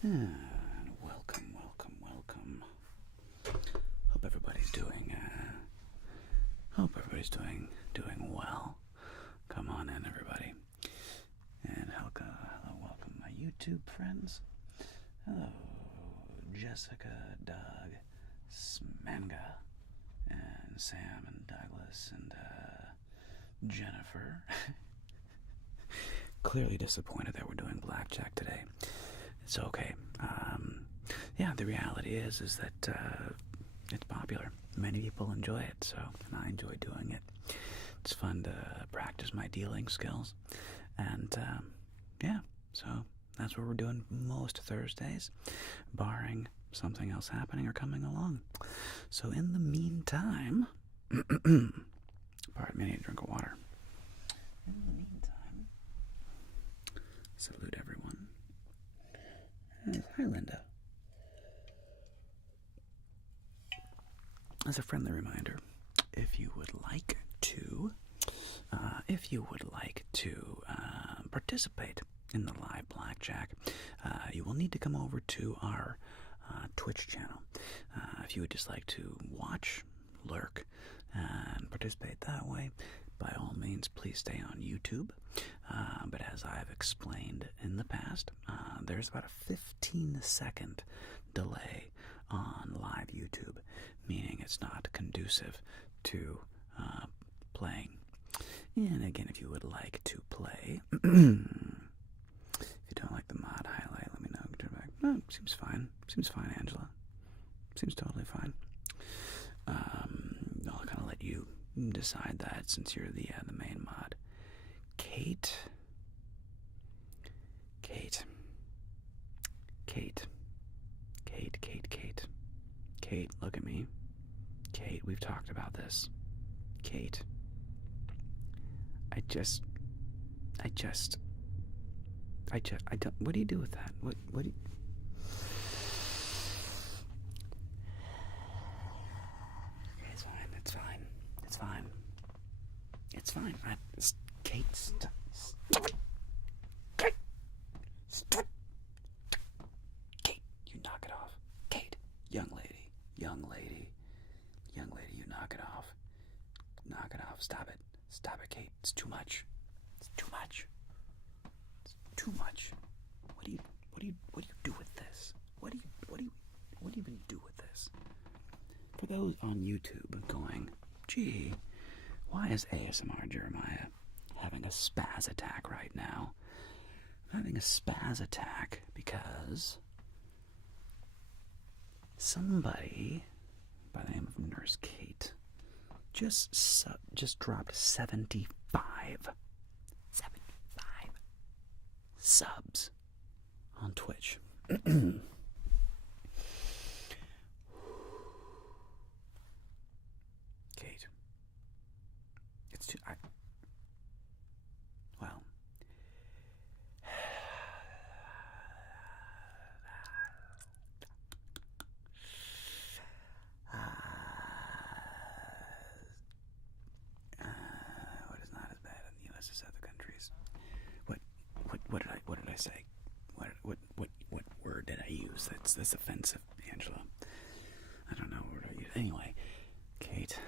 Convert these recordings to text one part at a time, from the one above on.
Welcome, welcome, welcome. Hope everybody's doing well. Come on in, everybody. And Helga, hello, welcome, my YouTube friends. Hello, Jessica, Doug, Smanga, and Sam, and Douglas, and Jennifer. Clearly disappointed that we're doing Blackjack today. It's okay. Yeah, the reality is that it's popular. Many people enjoy it, so, and I enjoy doing it. It's fun to practice my dealing skills, and yeah, so that's what we're doing most Thursdays, barring something else happening or coming along. So in the meantime, pardon me, I need a drink of water. In the meantime, salute everyone. Hi, Linda. As a friendly reminder, if you would like to participate in the live Blackjack, you will need to come over to our Twitch channel. If you would just like to watch, lurk, and participate that way, by all means, please stay on YouTube. But as I've explained in the past, there's about a 15-second delay on live YouTube, meaning it's not conducive to playing. And again, if you would like to play, if you don't like the mod highlight, let me know. Turn back. No, seems fine. Seems fine, Angela. Seems totally fine. I'll kind of let you decide that since you're the main mod. Kate, look at me. Kate, we've talked about this. Kate, I don't, what do you do with that? What do you... It's fine. Kate, stop. Kate, you knock it off. Kate, young lady, you knock it off. Knock it off. Stop it, Kate. It's too much. What do you do with this? What do you even do with this? For those on YouTube going, gee, why is ASMR Jeremiah having a spaz attack right now? I'm having a spaz attack because somebody by the name of Nurse Kate just dropped 75 subs on Twitch. Kate, it's too... well... what is not as bad in the U.S. as other countries? What did I say? What word did I use that's offensive, Angela? I don't know what word I used. Anyway, Kate,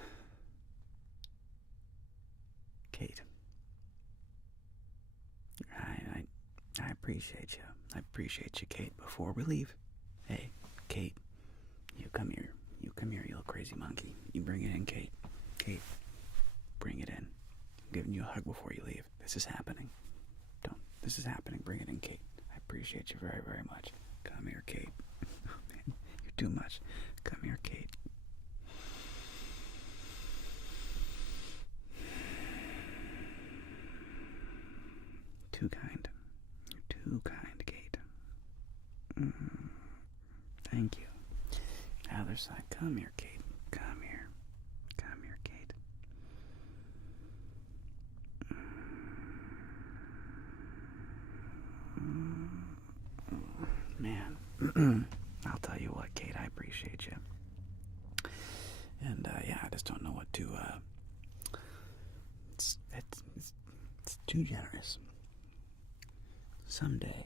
I appreciate you. I appreciate you, Kate. Before we leave, hey, Kate, you come here, you little crazy monkey. You bring it in, Kate. Kate, bring it in. I'm giving you a hug before you leave. This is happening. This is happening. Bring it in, Kate. I appreciate you very, very much. Come here, Kate. Oh, man, you're too much. Come here, Kate. Too kind. You're too kind, Kate. Thank you. Other side. Come here, Kate. Come here. Come here, Kate. Man, I'll tell you what, Kate, I appreciate you. And, yeah, I just don't know what to, it's too generous. Someday,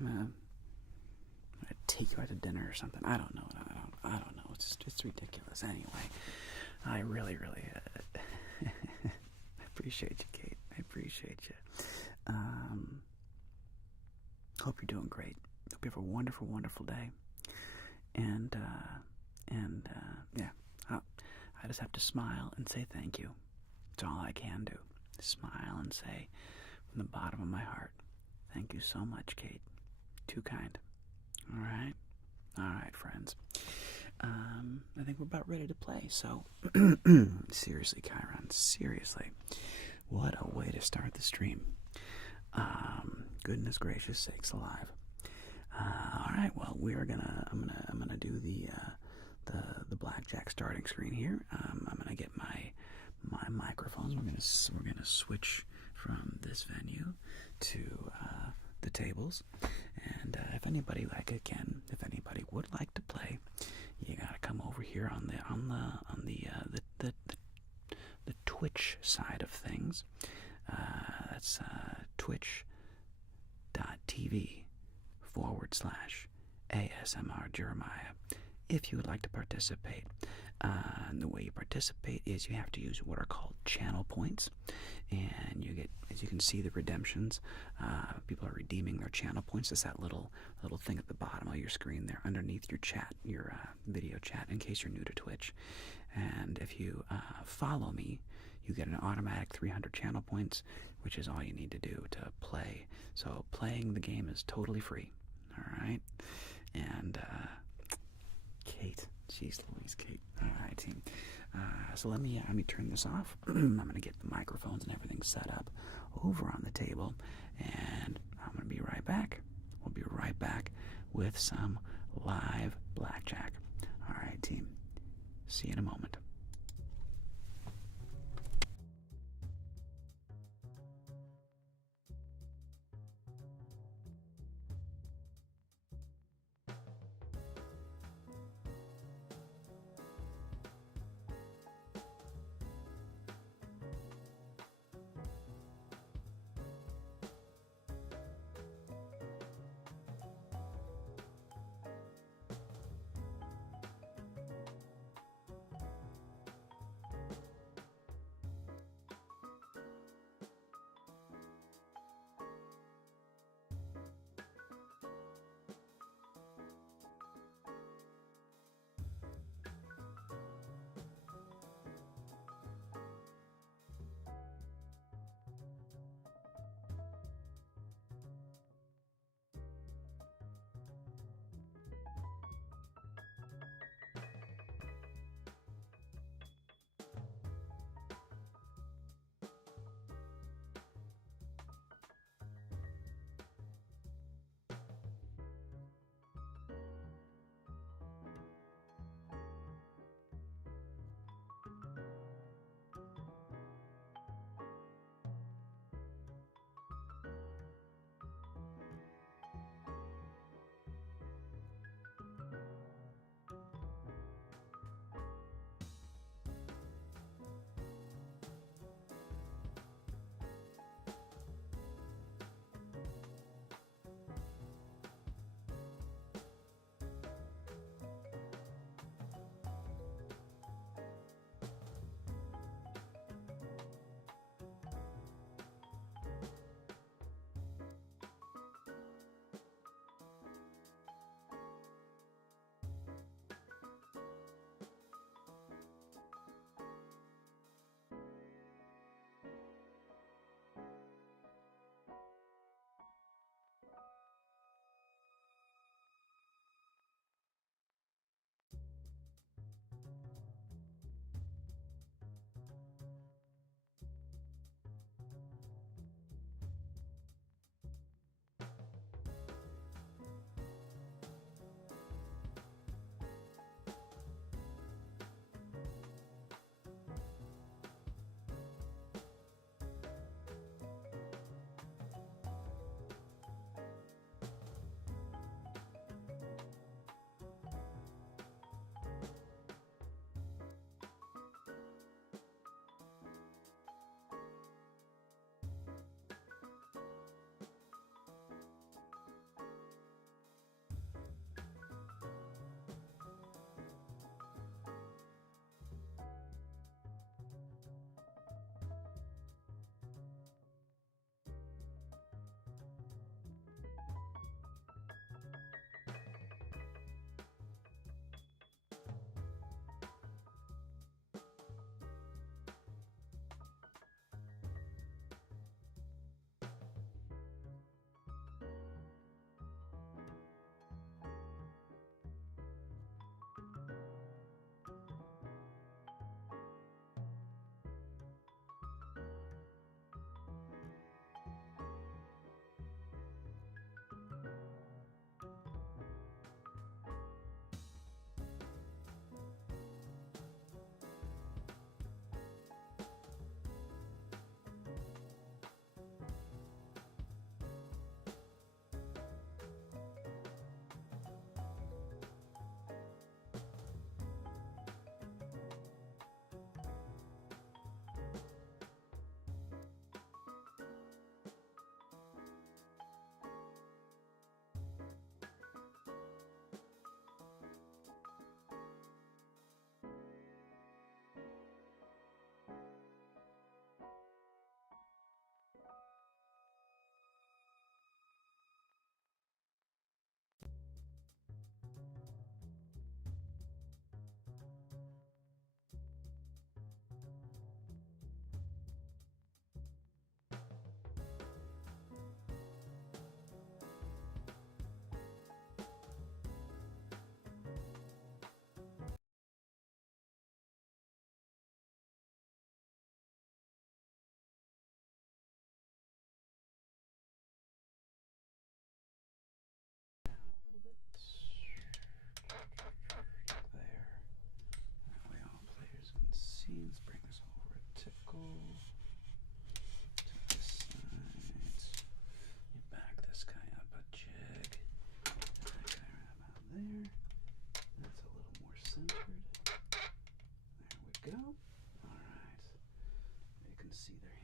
I'm gonna take you out to dinner or something. I don't know. I don't know. It's ridiculous. Anyway, I really I appreciate you, Kate. I appreciate you. Hope you're doing great. Hope you have a wonderful, wonderful day. And yeah, I just have to smile and say thank you. It's all I can do. Smile and say from the bottom of my heart, thank you so much, Kate. Too kind. All right? All right, friends. I think we're about ready to play, so seriously, Chiron, seriously, what a way to start the stream. Goodness gracious sakes alive. All right, well, I'm gonna do the blackjack starting screen here. I'm gonna get my microphones. We're gonna switch from this venue to the tables. And if anybody would like to play, you gotta come over here on the Twitch side of things. That's twitch.tv/ASMR Jeremiah. If you would like to participate, and the way you participate is you have to use what are called channel points, and you get, as you can see, the redemptions. People are redeeming their channel points. It's that little thing at the bottom of your screen there, underneath your chat, your video chat, in case you're new to Twitch. And if you follow me, you get an automatic 300 channel points, which is all you need to do to play. So playing the game is totally free. All right, and Kate. Jeez Louise, Kate. All right, team. So let me turn this off. I'm going to get the microphones and everything set up over on the table, and I'm going to be right back. We'll be right back with some live blackjack. All right, team. See you in a moment.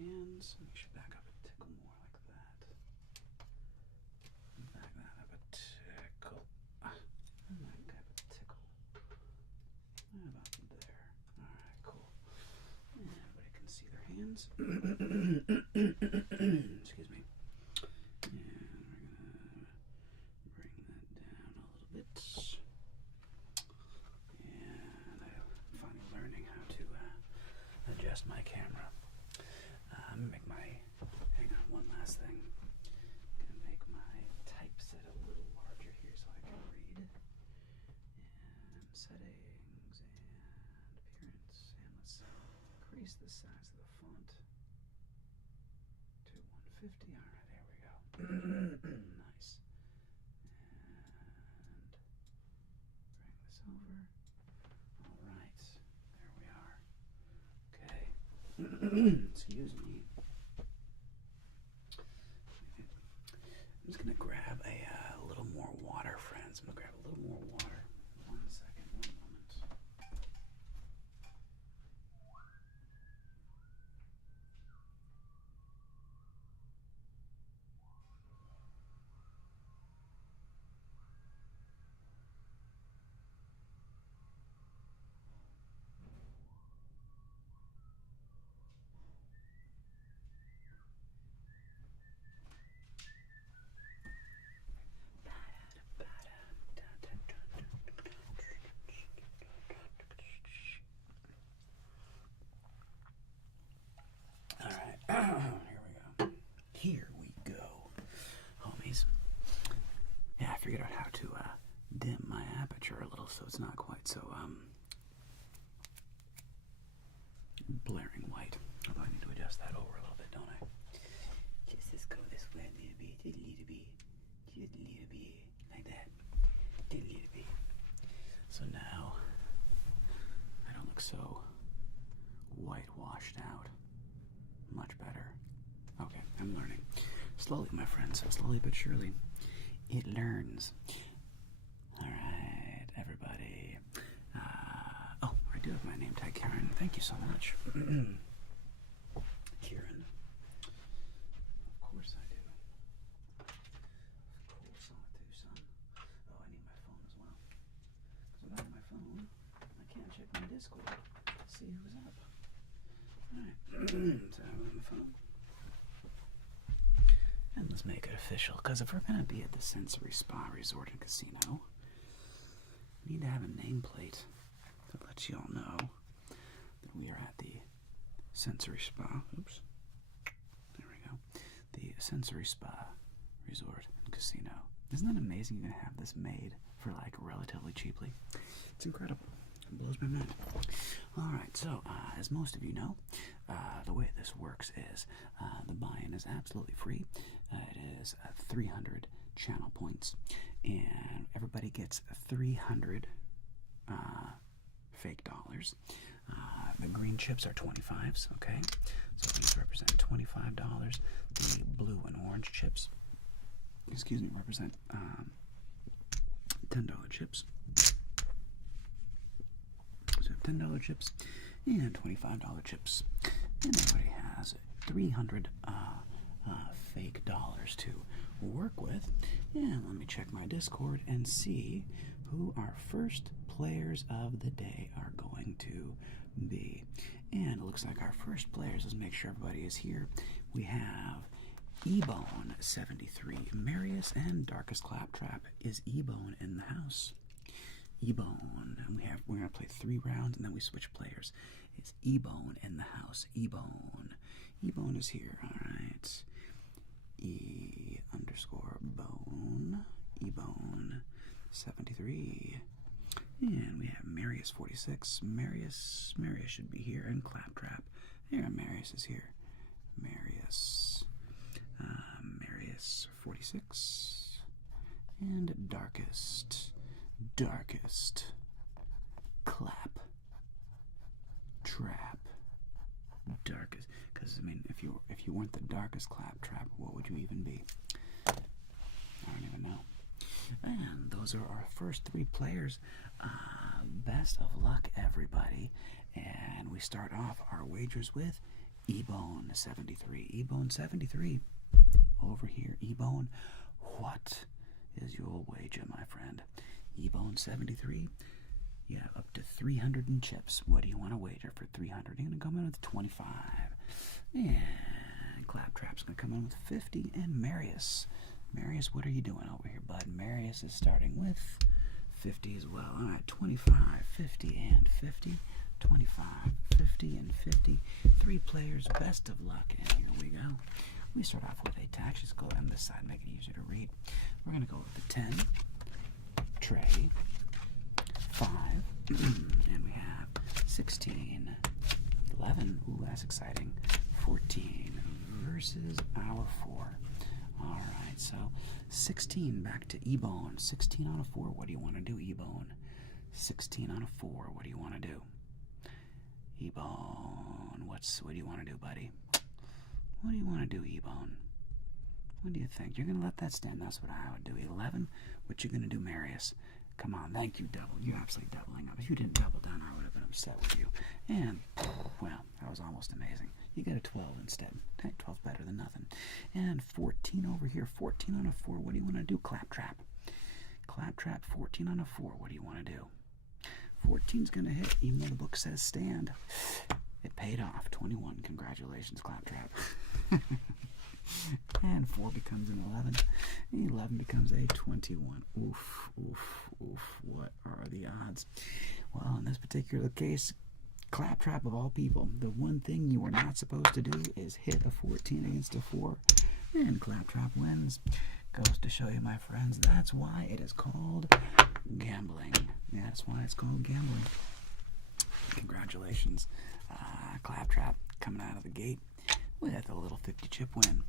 hands. You should back up a tickle more like that. Back that up a tickle. Back up a tickle. How about there? Alright, cool. And everybody can see their hands. Excuse me. And we're gonna bring that down a little bit. And I'm finally learning how to adjust my camera. Make my, hang on, one last thing. Gonna make my typeset a little larger here so I can read. And settings and appearance. And let's increase the size of the font to 150. Alright, there we go. Nice. And bring this over. Alright, there we are. Okay. Excuse me. I'm just gonna grab a little more water, friends. I'm gonna grab a little more water. 1 second, 1 moment. Here we go, homies. Yeah, I figured out how to dim my aperture a little so it's not quite so blaring white. Although I need to adjust that over a little bit, don't I? Just go this way a little bit, just a little bit, like that, just a little bit. So now I don't look so whitewashed out. Much better. Okay, I'm learning. Slowly, my friends. Slowly but surely. It learns. Alright, everybody. Oh, I do have my name tag, Karen. Thank you so much. Kieran. Of course I do. Of course I do, son. Oh, I need my phone as well. Because without my phone, I can't check my Discord to see who's up. Alright. So I'm on the phone. And let's make it official, because if we're going to be at the Sensory Spa Resort and Casino, we need to have a nameplate that lets you all know that we are at the Sensory Spa. Oops. There we go. The Sensory Spa Resort and Casino. Isn't that amazing? You can have this made for like relatively cheaply. It's incredible. It blows my mind. Alright, so as most of you know, the way this works is the buy-in is absolutely free. It is 300 channel points, and everybody gets 300 fake dollars. The green chips are 25s, okay? So these represent $25. The blue and orange chips, excuse me, represent $10 chips. So $10 chips and $25 chips. And everybody has 300 fake dollars to work with. And let me check my Discord and see who our first players of the day are going to be. And it looks like our first players, let's make sure everybody is here. We have Ebone73, Marius, and Darkest Claptrap. Is Ebone in the house? Ebone, and we're gonna play 3 rounds and then we switch players. It's Ebone in the house. Ebone is here. Alright. E_bone. Ebone73. And we have Marius46. Marius should be here. And Claptrap. There, Marius is here. Marius46. And Darkest Clap Trap. Darkest, because I mean, if you weren't the Darkest Claptrap, what would you even be? I don't even know. And those are our first 3 players. Best of luck, everybody. And we start off our wagers with E-Bone 73. E-Bone 73. Over here, E-Bone. What is your wager, my friend? E-Bone 73. Yeah, up to 300 in chips. What do you want to wager for 300? You're going to come in with 25. And Claptrap's going to come in with 50. And Marius. Marius, what are you doing over here, bud? Marius is starting with 50 as well. All right, 25, 50, and 50. 25, 50, and 50. 3 players, best of luck. And here we go. We start off with a tax. Just go on this side, make it easier to read. We're going to go with the 10, tray, 5, and we have 16, 11, ooh, that's exciting, 14 versus our 4. All right, so 16 back to E-Bone. 16 on a 4, what do you want to do, E-Bone? 16 on a 4, what do you want to do? E-Bone, what do you want to do, buddy? What do you want to do, E-Bone? What do you think? You're going to let that stand. That's what I would do. 11, what you going to do, Marius? Come on, thank you, double. You're absolutely doubling up. If you didn't double down, I would have been upset with you. And, well, that was almost amazing. You got a 12 instead. 12's better than nothing. And 14 over here. 14 on a 4. What do you want to do, Claptrap? Claptrap, 14 on a 4. What do you want to do? 14's going to hit, even though the book says stand. It paid off. 21. Congratulations, Claptrap. And 4 becomes an 11. And 11 becomes a 21. Oof, oof, oof. What are the odds? Well, in this particular case, Claptrap of all people, the one thing you are not supposed to do is hit a 14 against a 4. And Claptrap wins. Goes to show you, my friends, that's why it is called gambling. Yeah, that's why it's called gambling. Congratulations, Claptrap, coming out of the gate with a little 50 chip win.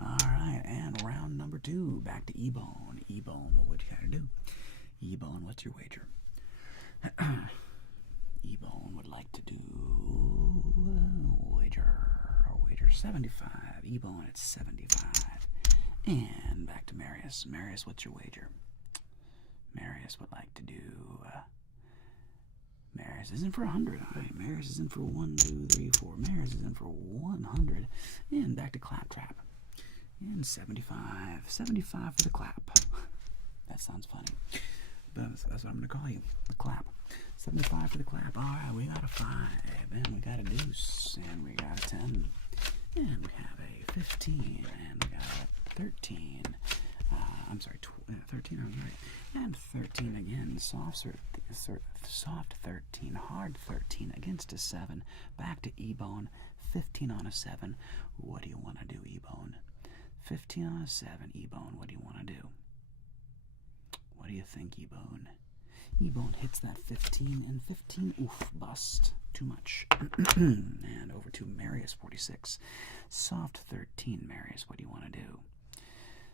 All right, and round number 2, back to E-Bone. E-Bone, well, what you gotta do? E-Bone, what's your wager? E-Bone would like to do wager 75. E-Bone at 75. And back to Marius. Marius, what's your wager? Marius would like to do... Marius is in for 100. All right, Marius is in for 1, 2, 3, 4. Marius is in for 100. And back to Claptrap. And 75. 75 for the clap. That sounds funny. But that's what I'm going to call you. The clap. 75 for the clap. All right, we got a 5. And we got a deuce. And we got a 10. And we have a 15. And we got a 13. I'm sorry, 13, I'm right. And 13 again. Soft 13. Hard 13 against a 7. Back to E-Bone. 15 on a 7. What do you want to do, E-Bone? 15 on a 7. E-Bone, what do you want to do? What do you think, E-Bone? E-Bone hits that 15 and 15. Oof, bust. Too much. And over to Marius, 46. Soft 13, Marius, what do you want to do?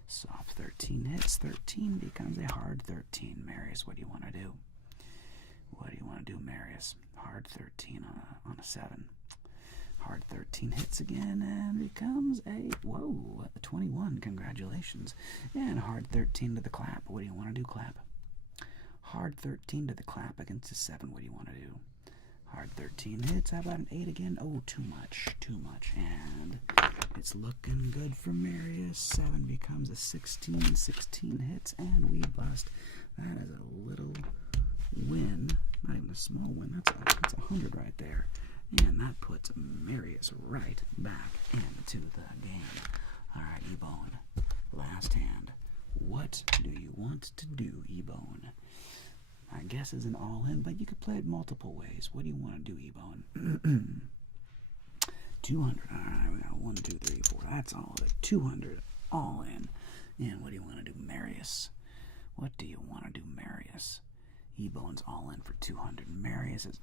Soft 13 hits. 13 becomes a hard 13. Marius, what do you want to do? What do you want to do, Marius? Hard 13 on a 7. Hard 13 hits again and becomes a, whoa, a 21. Congratulations. And hard 13 to the clap. What do you want to do, clap? Hard 13 to the clap against a 7. What do you want to do? Hard 13 hits. How about an 8 again? Oh, too much. Too much. And it's looking good for Marius. 7 becomes a 16. 16 hits, and we bust. That is a little win. Not even a small win. That's 100 right there. And that puts Marius right back into the game. All right, E-Bone. Last hand. What do you want to do, E-Bone? I guess is an all-in, but you could play it multiple ways. What do you want to do, E-Bone? 200. All right, we got 1, 2, 3, 4. That's all of it. 200 all in. And what do you want to do, Marius? What do you want to do, Marius? E-Bone's all in for 200. Marius is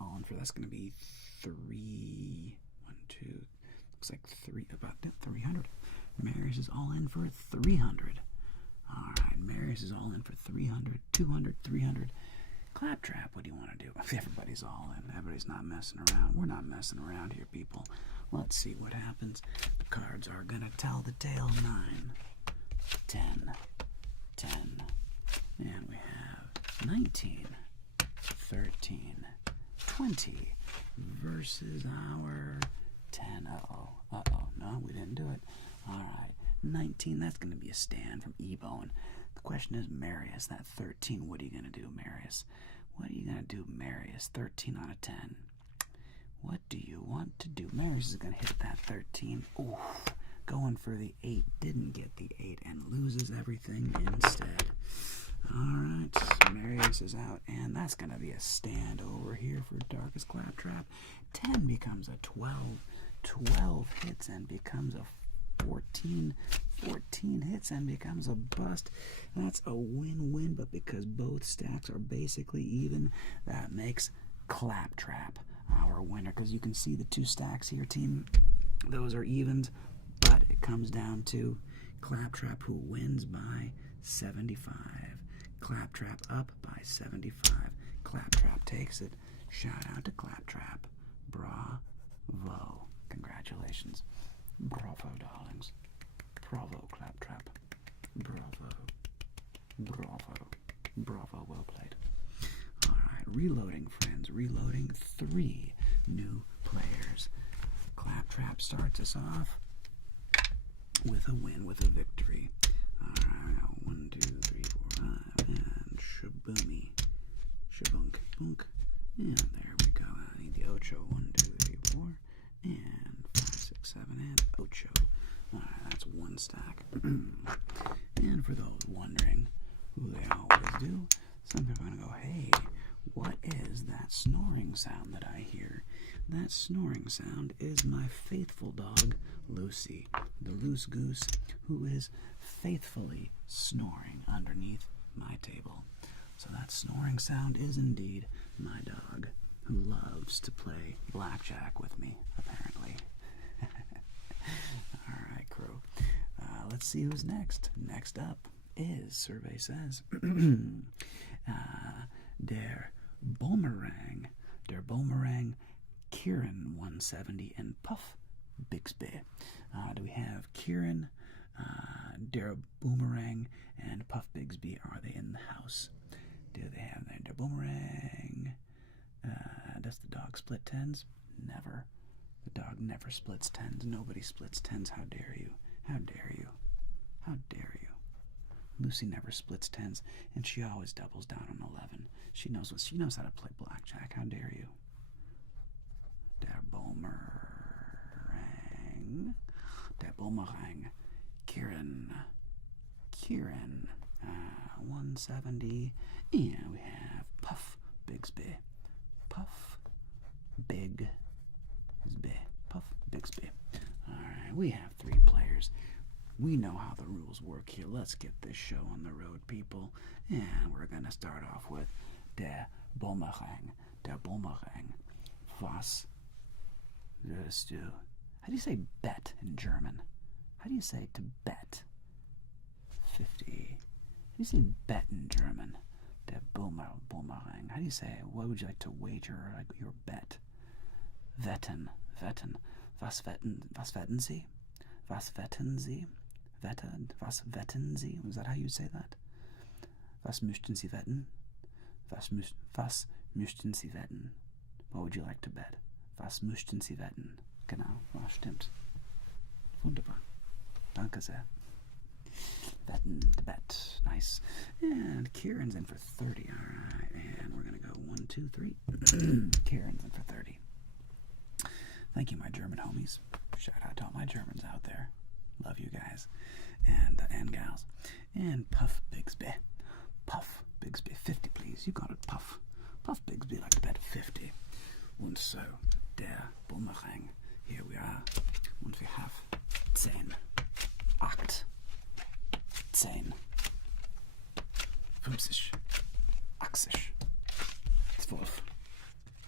all in for, that's going to be 3, 1, 2, looks like 3, about 300. Marius is all in for 300. All right, Marius is all in for 300, 200, 300. Claptrap, what do you want to do? Everybody's all in. Everybody's not messing around. We're not messing around here, people. Let's see what happens. The cards are going to tell the tale. 9, 10, 10. And we have 19, 13, 20 versus our 10. No, we didn't do it. All right, 19, that's going to be a stand from E-Bone. The question is, Marius, that 13, what are you going to do, Marius? What are you going to do, Marius? 13 on a 10. What do you want to do? Marius is going to hit that 13. Ooh, going for the 8. Didn't get the 8 and loses everything instead. All right, Marius is out, and that's going to be a stand over here for Darkest Claptrap. 10 becomes a 12. 12 hits and becomes a 14. 14 hits and becomes a bust. That's a win-win, but because both stacks are basically even, that makes Claptrap our winner. Because you can see the two stacks here, team. Those are evens, but it comes down to Claptrap, who wins by 75. Claptrap up by 75. Claptrap takes it. Shout out to Claptrap. Bravo. Congratulations. Bravo, darlings. Bravo, Claptrap. Bravo. Bravo. Bravo, well played. All right, reloading, friends. Reloading. 3 new players. Claptrap starts us off with a win, with a victory. All right, 1, 2, 3, 4, 5, and shaboomy. Shabunk, bunk. And there we go. I need the ocho. 1, 2, 3, 4, and 5, 6, 7, and ocho. All right, that's one stack. And for those wondering who they always do, some people are going to go, hey, what is that snoring sound that I hear? That snoring sound is my faithful dog, Lucy, the loose goose, who is faithfully snoring underneath my table. So that snoring sound is indeed my dog, who loves to play blackjack with me, apparently. All right, crew. Let's see who's next. Next up is, survey says, Der Boomerang, Kieran 170, and Puff Bixby. Do we have Kieran, Der Boomerang, and Puff Bixby? Are they in the house? Do they have their Boomerang? Does the dog split tens? Never. The dog never splits tens. Nobody splits tens. How dare you? How dare you? How dare you? Lucy never splits tens, and she always doubles down on 11. She knows how to play blackjack. How dare you? Der Boomerang. Kieran, 170, and we have Puff Bixby. Puff Bixby. Puff Bixby. All right, we have 3 players. We know how the rules work here. Let's get this show on the road, people. And we're going to start off with Der Boomerang. Der Boomerang. Was wirst du? How do you say bet in German? How do you say to bet? 50. How do you say bet in German? Der Boomerang. How do you say, what would you like to wager, like your bet? Wetten. Was wetten Sie? Was wetten Sie? Was wetten Sie? Was that how you say that? Was möchten Sie wetten? Was möchten Sie wetten? What would you like to bet? Was möchten Sie wetten? Genau, ja, stimmt. Wunderbar. Danke sehr. Wetten, the bet. Nice. And Kieran's in for 30. All right. And we're going to go 1, 2, 3. Kieran's in for 30. Thank you, my German homies. Shout out to all my Germans out there. Love you guys. And gals. And Puff Bixby. Puff Bixby. 50, please. You got it, Puff. Puff Bixby like to bet 50. Und so, der Boomerang. Here we are. Und wir have 10. 8. 10. 50. 80. 12.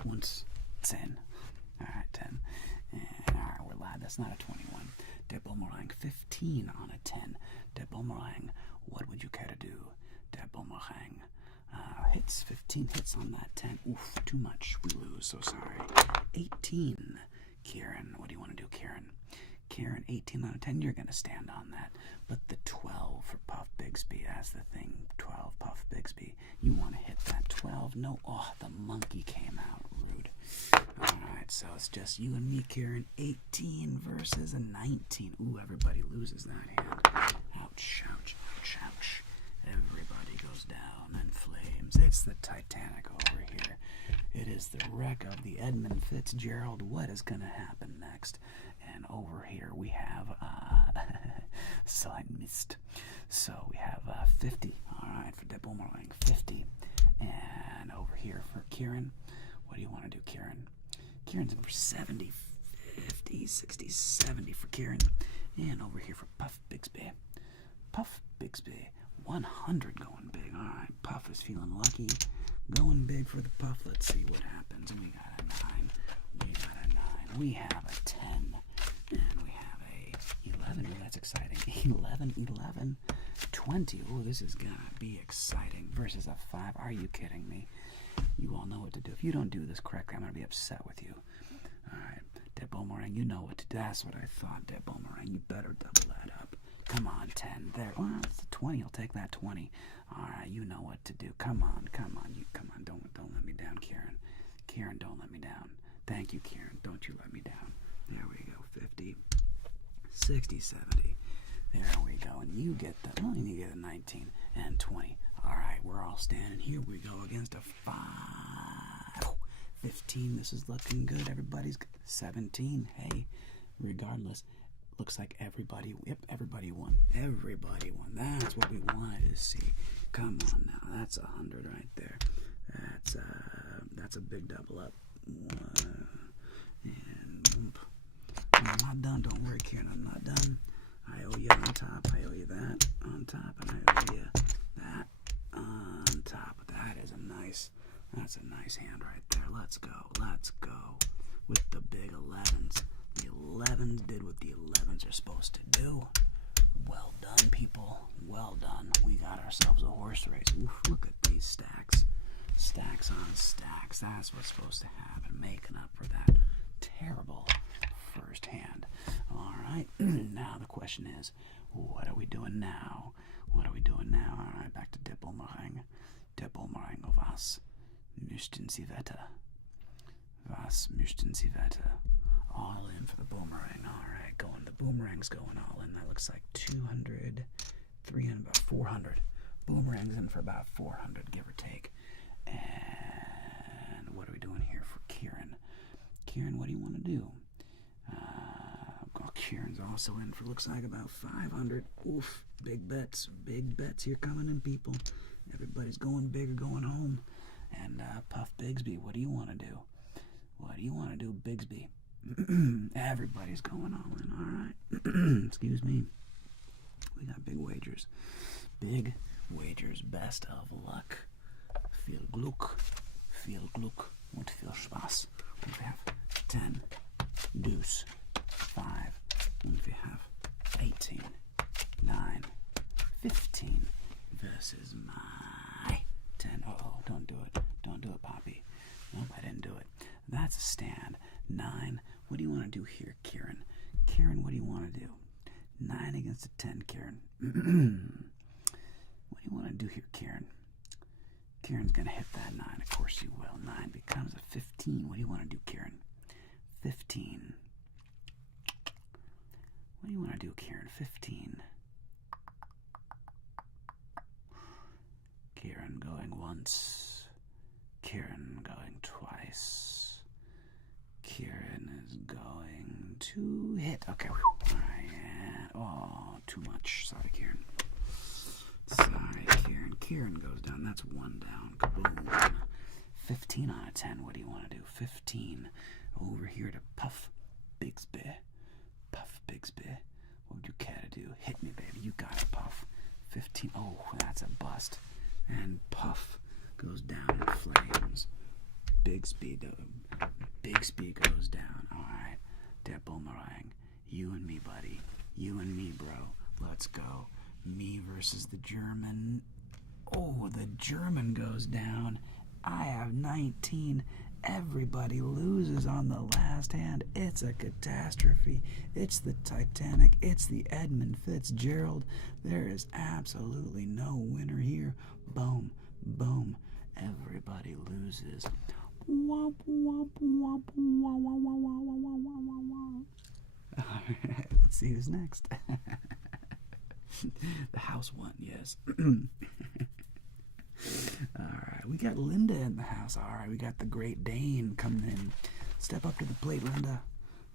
Und 10. Alright, 10. And alright, we're live. That's not a 21. Der Boomerang, 15 on a 10. Der Boomerang, what would you care to do? Der Boomerang. Hits, 15 hits on that 10. Oof, too much. We lose, so sorry. 18. Kieran, what do you want to do, Kieran? Kieran, 18 out of 10, you're going to stand on that. But the 12 for Puff Bixby, that's the thing. 12, Puff Bixby. You want to hit that 12? No, oh, the monkey came out. Rude. Alright, right, so it's just you and me, Kieran. 18 versus a 19. Ooh, everybody loses that hand. Ouch, ouch, ouch, ouch. Everybody goes down in flames. It's the Titanic over here. It is the wreck of the Edmund Fitzgerald. What is going to happen next? And over here we have Sign Mist. So we have 50. All right, for Der Boomerang, 50. And over here for Kieran, what do you want to do, Kieran? Kieran's in for 70, 50, 60, 70 for Kieran. And over here for Puff Bigsby. Puff Bigsby, 100 going big. All right, Puff is feeling lucky. Going big for the Puff. Let's see what happens. We got a 9. We got a 9. We have a 10. And we have a 11. Oh, that's exciting. 11, 11, 20. Oh, this is going to be exciting. Versus a 5. Are you kidding me? You all know what to do. If you don't do this correctly, I'm going to be upset with you. All right, Der Boomerang, you know what to do. That's what I thought, Der Boomerang. You better double that up. Come on, 10. There. Well, it's a 20. I'll take that 20. All right, you know what to do. Come on, come on. You come on. Don't let me down, Kieran. Kieran, don't let me down. Thank you, Kieran. Don't you let me down. There we go. 50, 60, 70. There we go. And you get the, well, you get a 19 and 20. All right, we're all standing. Here we go against a 5. 15. This is looking good. Everybody's 17. Hey, regardless. Looks like everybody, yep, everybody won. Everybody won. That's what we wanted to see. Come on now, that's 100 right there. That's a big double up. And boom. I'm not done. Don't worry, Kieran. I'm not done. I owe you on top. I owe you that on top, and I owe you that on top. That's a nice hand right there. Let's go. Let's go with the big 11s. The 11s did what the 11s are supposed to do. Well done, people. Well done. We got ourselves a horse race. Oof, look at these stacks. Stacks on stacks. That's what's supposed to happen, making up for that terrible first hand. All right. Now the question is, what are we doing now? What are we doing now? All right, back to Der Boomerang. Der Boomerang, was möchten Sie wetter? Was möchten Sie wetter? All in for the boomerang. All right, going. The boomerang's going all in. That looks like 200, 300, about 400. Boomerang's in for about 400, give or take. And what are we doing here for Kieran? Kieran, what do you want to do? Kieran's also in for, looks like, about 500. Oof, big bets. Big bets here coming in, people. Everybody's going big or going home. And Puff Bigsby, what do you want to do? What do you want to do, Bigsby? Everybody's going all in. All right. Excuse me. We got big wagers. Big wagers. Best of luck. Viel Glück. Viel Glück. Und viel Spaß. Und wir have 10. Deuce. 5. And we have 18. 9. 15. Versus my 10. Uh-oh. Don't do it. Don't do it, Poppy. Nope, I didn't do it. That's a stand. 9. What do you want to do here, Kieran? Kieran, what do you want to do? 9 against a 10, Kieran. What do you want to do here, Kieran? Kieran's going to hit that 9. Of course you will. 9 becomes a 15. What do you want to do, Kieran? 15. What do you want to do, Kieran? 15. Kieran going once. Kieran going twice. Kieran is going to hit. Okay. All right. Oh, too much. Sorry, Kieran. Sorry, Kieran. Kieran goes down. That's 1 down. Kaboom. 15 out of 10. What do you want to do? 15. Over here to Puff Bigsby. Puff Bigsby. What would you care to do? Hit me, baby. You got it, Puff. 15. Oh, that's a bust. And Puff goes down in flames. Bigsby goes down. All right. Der Boomerang. You and me, buddy. You and me, bro. Let's go. Me versus the German. Oh, the German goes down. I have 19. Everybody loses on the last hand. It's a catastrophe. It's the Titanic. It's the Edmund Fitzgerald. There is absolutely no winner here. Boom, boom. Everybody loses. Womp, womp, womp, womp, womp, see who's next. The house one, yes. Alright, we got Linda in the house. Alright, we got the Great Dane coming in. Step up to the plate, Linda.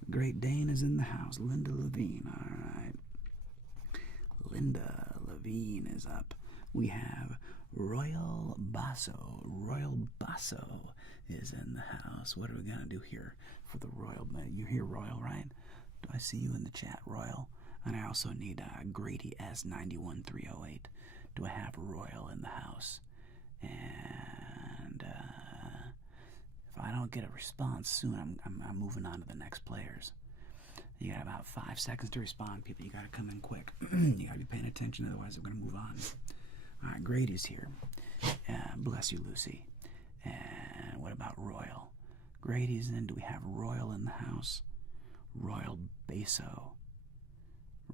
The Great Dane is in the house. Linda Levine, alright. Linda Levine is up. We have Royal Basso. Royal Basso is in the house. What are we going to do here for the Royal? You hear Royal, right? Do I see you in the chat, Royal? And I also need Grady S91308. Do I have Royal in the house? And if I don't get a response soon, I'm moving on to the next players. You got about 5 seconds to respond, people. You got to come in quick. You got to be paying attention, otherwise we're going to move on. All right, Grady's here. Bless you, Lucy. And what about Royal? Grady's in. Do we have Royal in the house? Royal Basso.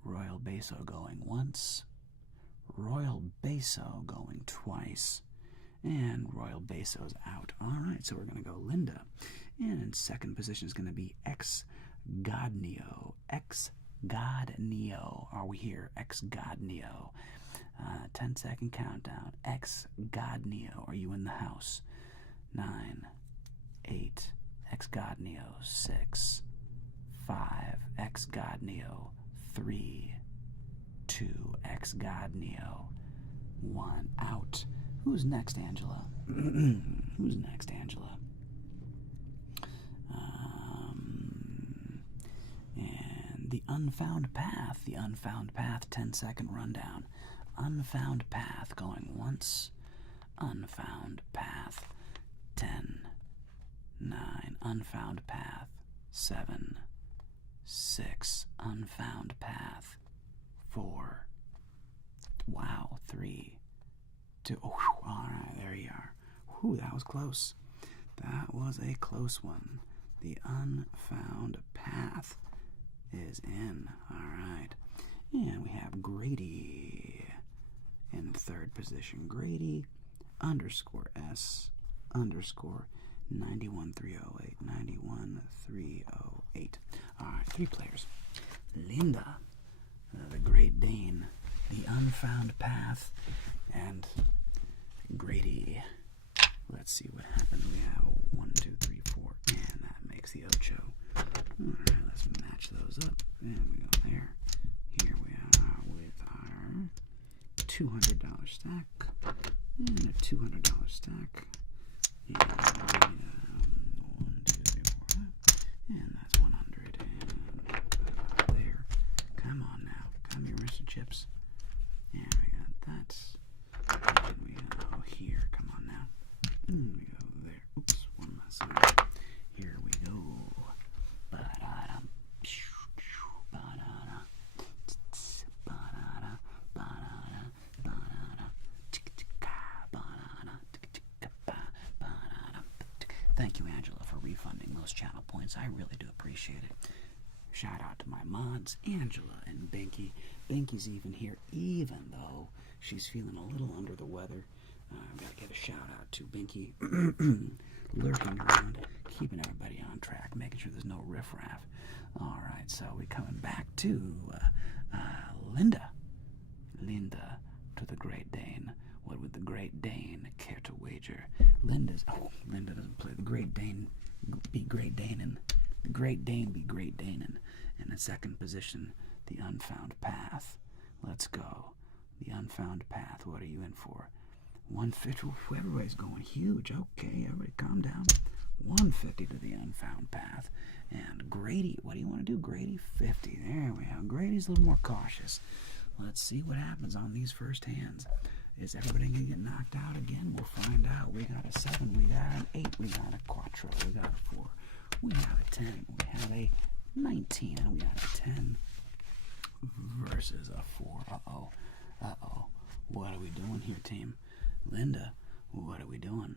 Royal Basso going once. Royal Basso going twice. And Royal Basso's out. All right, so we're going to go Linda. And in second position is going to be God Neo. God Neo. Are we here? God Neo. 10-second countdown. God Neo. Are you in the house? 9, 8. God Neo. 6, 5. God Neo. 3, 2. God Neo. 1. Out. Who's next, Angela? Who's next, Angela? And the Unfound Path. The Unfound Path, 10-second rundown. Unfound Path going once. Unfound Path. 10, 9. Unfound Path. 7, 6. Unfound Path. 4. Wow, 3, 2. Oh, whew, all right, there you are. Whew, that was close. That was a close one. The Unfound Path is in. All right. And we have Grady in third position. Grady _S _ 91308. 91308. All right, 3 players. Linda, the Great Dane, the Unfound Path, and Grady. Let's see what happens. We have 1, 2, 3, 4, and that makes the ocho. All right, let's match those up. And we go there. Here we are with our $200 stack and a $200 stack. And 1, 2, 3, 4, 5, and that's 100. And there. Come on now. Come here, Mr. Chips. And we got that. And we go here. Come on now. And we go there. Oops, one less side. Here we go. Ba-da-da. Ba-da-da. Ba-da-da. Ba-da-da. Ba-da-da. Ba-da-da. Ba-da-da. Thank you, Angela, for refunding those channel points. I really do appreciate it. Shout out to my mods, Angela and Binky. Binky's even here, even though she's feeling a little under the weather. I've got to give a shout out to Binky, lurking around, keeping everybody on track, making sure there's no riffraff. All right, so we're coming back to Linda. Linda to the Great Dane. What would the Great Dane care to wager? Linda doesn't play. The Great Dane be Great Daning. The Great Dane be Great Daning. In the second position, the Unfound Path. Let's go. The Unfound Path. What are you in for? 150. Everybody's going huge. Okay, everybody calm down. 150 to the Unfound Path. And Grady, what do you want to do, Grady? 50. There we go. Grady's a little more cautious. Let's see what happens on these first hands. Is everybody going to get knocked out again? We'll find out. We got a 7. We got an 8. We got a quattro. We got a 4. We have a 10. We have a 19. And we got a 10 versus a 4. Uh-oh. Uh-oh. What are we doing here, team? Linda, what are we doing?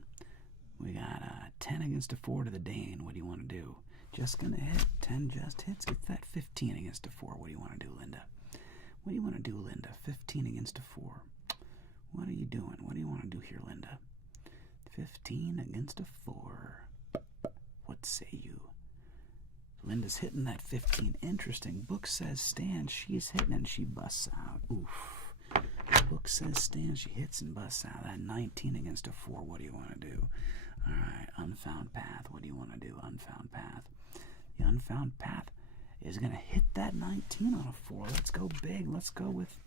We got a 10 against a 4 to the Dane. What do you want to do? Just going to hit. 10 just hits. Get that 15 against a 4. What do you want to do, Linda? What do you want to do, Linda? 15 against a 4. What are you doing? What do you want to do here, Linda? 15 against a 4. What say you? Linda's hitting that 15. Interesting. Book says stand. She's hitting and she busts out. Oof. Book says stand. She hits and busts out. That 19 against a 4. What do you want to do? All right. Unfound path. What do you want to do? Unfound path. The unfound path is going to hit that 19 on a 4. Let's go big. Let's go with...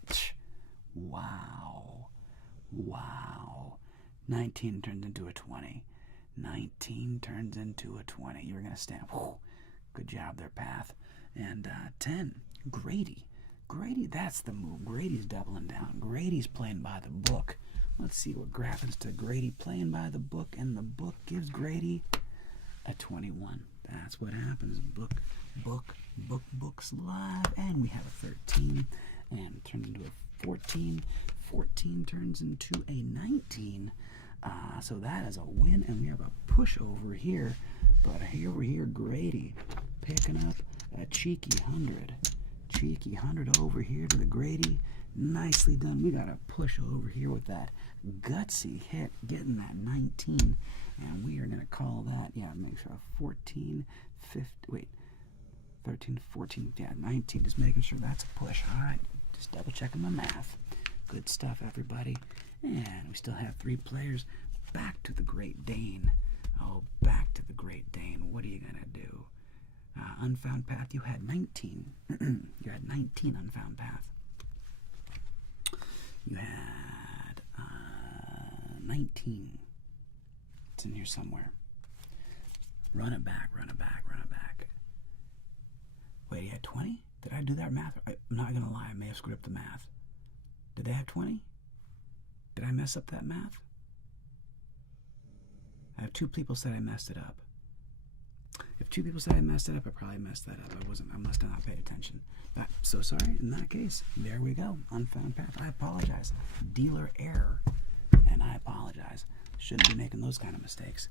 Wow. Wow. 19 turns into a 20. 19 turns into a 20. You're going to stand. Whew. Good job there, Path. And 10, Grady. Grady, that's the move. Grady's doubling down. Grady's playing by the book. Let's see what happens to Grady playing by the book. And the book gives Grady a 21. That's what happens. Book's live. And we have a 13. And it turns into a 14. 14 turns into a 19. So that is a win, and we have a push over here. But over here, Grady picking up a cheeky 100. Cheeky 100 over here to the Grady. Nicely done. We got a push over here with that gutsy hit, getting that 19. And we are going to call that, make sure 14, 15, wait, 13, 14, 19. Just making sure that's a push. All right, just double checking my math. Good stuff, everybody. And we still have 3 players. Back to the Great Dane. Oh, back to the Great Dane. What are you going to do? Unfound path. You had 19. You had 19 unfound path. You had 19. It's in here somewhere. Run it back, run it back, run it back. Wait, you had 20? Did I do that math? I'm not going to lie. I may have screwed up the math. Did they have 20? Did I mess up that math? I have 2 people said I messed it up. If 2 people said I messed it up, I probably messed that up. I must have not paid attention. But so sorry. In that case, there we go. Unfound path. I apologize. Dealer error. And I apologize. Shouldn't be making those kind of mistakes.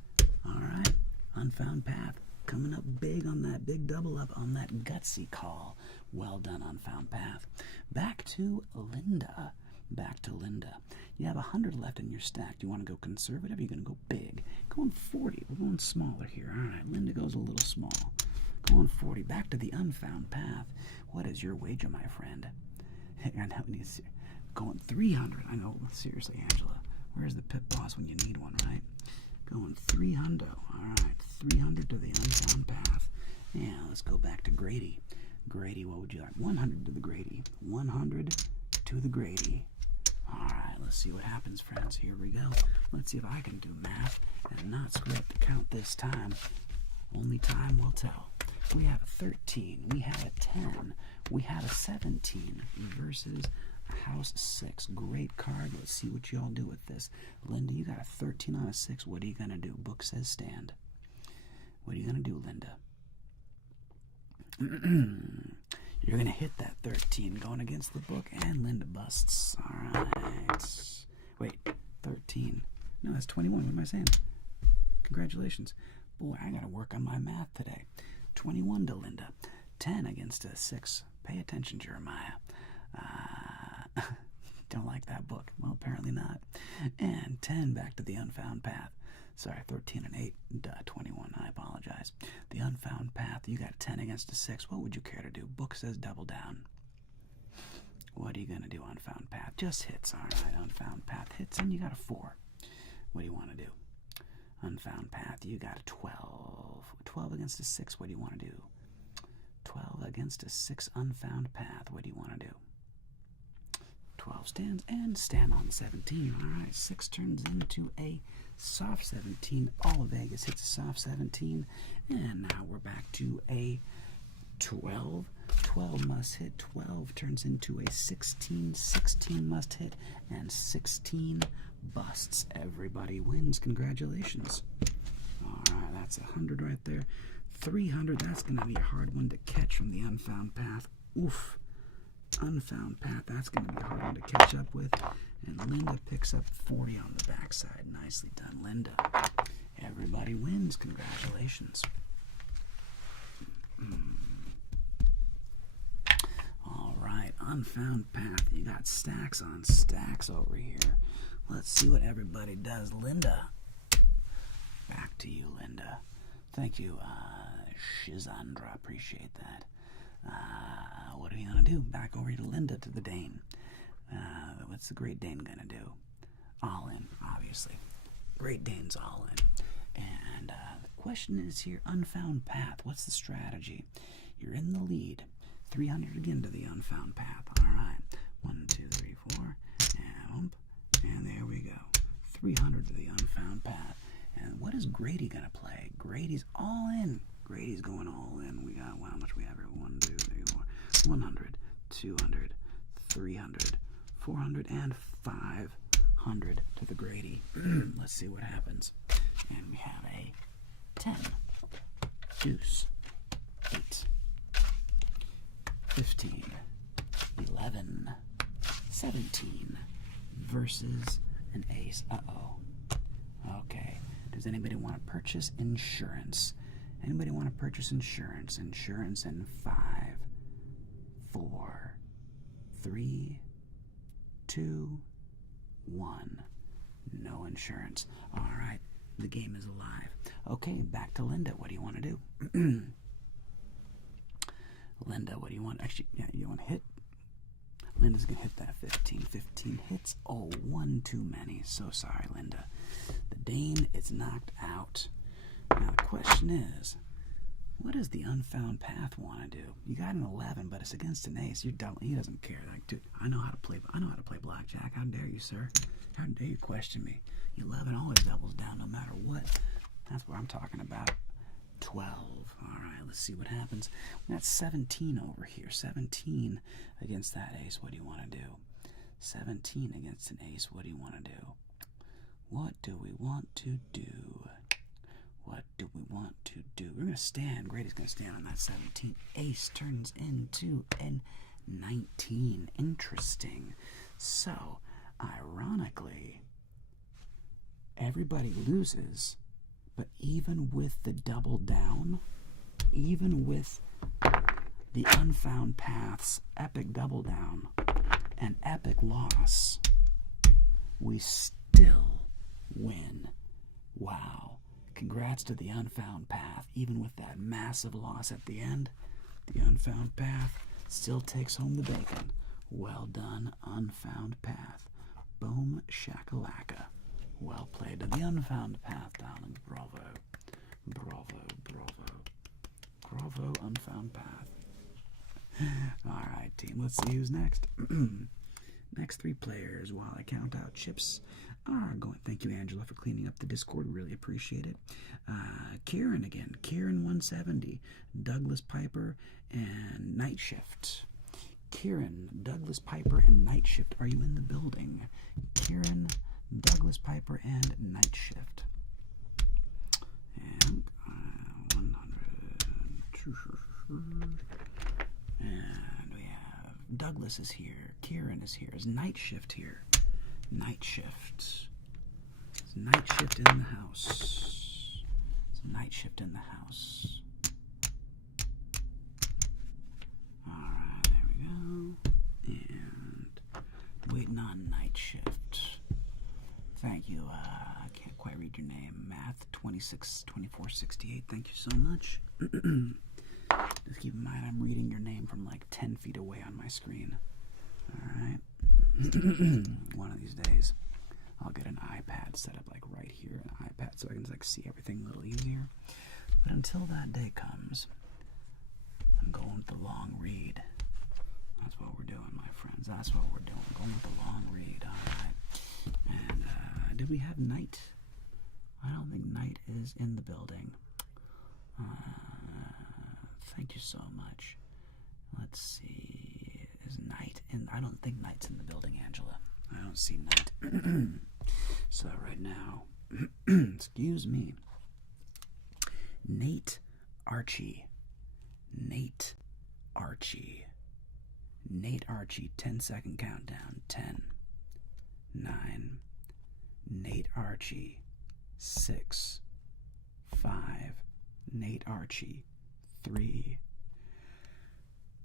All right. Unfound path. Coming up big on that big double up on that gutsy call. Well done, unfound path. Back to Linda. Back to Linda. You have 100 left in your stack. Do you want to go conservative or are you going to go big? Going 40. We're going smaller here. All right, Linda goes a little small. Going 40. Back to the unfound path. What is your wager, my friend? Going 300. I know, seriously, Angela. Where's the pit boss when you need one, right? Going 300. All right, 300 to the unfound path. Yeah, let's go back to Grady. Grady, what would you like? 100 to the Grady. 100 to the Grady. All right, let's see what happens, friends. Here we go. Let's see if I can do math and not screw up the count this time. Only time will tell. We have a 13. We have a 10. We have a 17 versus House 6. Great card. Let's see what y'all do with this. Linda, you got a 13 on a 6. What are you going to do? Book says stand. What are you going to do, Linda? You're going to hit that 13 going against the book, and Linda busts. All right. Wait, 13. No, that's 21. What am I saying? Congratulations. Boy, I got to work on my math today. 21 to Linda. 10 against a 6. Pay attention, Jeremiah. Don't like that book. Well, apparently not. And 10 back to the unfound path. Sorry, 13 and 8, 21. I apologize. The unfound path, you got 10 against a 6. What would you care to do? Book says double down. What are you going to do, unfound path? Just hits. All right, unfound path hits, and you got a 4. What do you want to do? Unfound path, you got a 12. 12 against a 6, what do you want to do? 12 against a 6 unfound path, what do you want to do? 12 stands and stand on 17. All right, 6 turns into a soft 17. All of Vegas hits a soft 17. And now we're back to a 12. 12 must hit. 12 turns into a 16. 16 must hit. And 16 busts. Everybody wins. Congratulations. All right, that's 100 right there. 300, that's going to be a hard one to catch from the unfound path. Oof. Unfound path, that's going to be a hard one to catch up with. And Linda picks up 40 on the backside. Nicely done, Linda. Everybody wins. Congratulations. All right, unfound path. You got stacks on stacks over here. Let's see what everybody does. Linda. Back to you, Linda. Thank you, Shizandra, appreciate that. What are you gonna do? Back over to Linda, to the Dane. What's the Great Dane gonna do? All in, obviously. Great Dane's all in. And the question is here, Unfound Path. What's the strategy? You're in the lead. 300 again to the Unfound Path. All right. 1, 2, 3, 4. And there we go. 300 to the Unfound Path. And what is Grady going to play? Grady's all in. Grady's going all in. We got, well, how much we have here? 1, 2, 3, 4. 100, 200, 300, 400, and 500 to the Grady. Let's see what happens. And we have a 10, deuce, 8, 15, 11, 17 versus an ace. Uh-oh. Okay. Does anybody want to purchase insurance? Anybody want to purchase insurance? Insurance in 5, 4, 3, 2, 1. No insurance. All right. The game is alive. Okay, back to Linda. What do you want to do? Linda, what do you want? Actually, yeah, you want to hit? Linda's going to hit that 15. 15 hits. Oh, one too many. So sorry, Linda. The Dane is knocked out. Now, the question is, what does the Unfound Path want to do? You got an 11, but it's against an ace. He doesn't care. Like, dude, I know how to play blackjack. How dare you, sir? How dare you question me? 11 always doubles down no matter what. That's what I'm talking about. 12. All right, let's see what happens. That's 17 over here. 17 against that ace. What do you want to do? 17 against an ace. What do you want to do? What do we want to do? What do we want to do? We're going to stand. Grady's going to stand on that 17. Ace turns into a 19. Interesting. So, ironically, everybody loses, but even with the double down, even with the Unfound Path's epic double down and epic loss, we still win. Wow. Congrats to the Unfound Path. Even with that massive loss at the end, the Unfound Path still takes home the bacon. Well done, Unfound Path. Boom shakalaka. Well played to the Unfound Path, darling. Bravo. Bravo, bravo. Bravo, Unfound Path. Alright, team, let's see who's next. Next 3 players, while I count out chips, are going. Thank you, Angela, for cleaning up the Discord. Really appreciate it. Kieran again. Kieran 170. Douglas Piper and Night Shift. Kieran, Douglas Piper, and Night Shift. Are you in the building? Kieran, Douglas Piper, and Night Shift. And 100. And we have Douglas is here. Kieran is here. Is Night Shift here? Night Shift. Is Night Shift in the house? Is Night Shift in the house? Alright, there we go. And waiting on Night Shift. Thank you. I can't quite read your name. Math 262468. Thank you so much. Just keep in mind I'm reading your name from like 10 feet away on my screen. Alright. One of these days I'll get an iPad set up like right here, an iPad, so I can like see everything a little easier. But until that day comes, I'm going with the long read. That's what we're doing, my friends. That's what we're doing. Going with the long read. Alright. And did we have Night? I don't think Night is in the building. Thank you so much. Let's see. Is Night in? I don't think Night's in the building, Angela. I don't see Night. So right now, excuse me. Nate Archie. Nate Archie. Nate Archie, 10-second countdown. 10, 9, Nate Archie, 6, 5, Nate Archie, 3,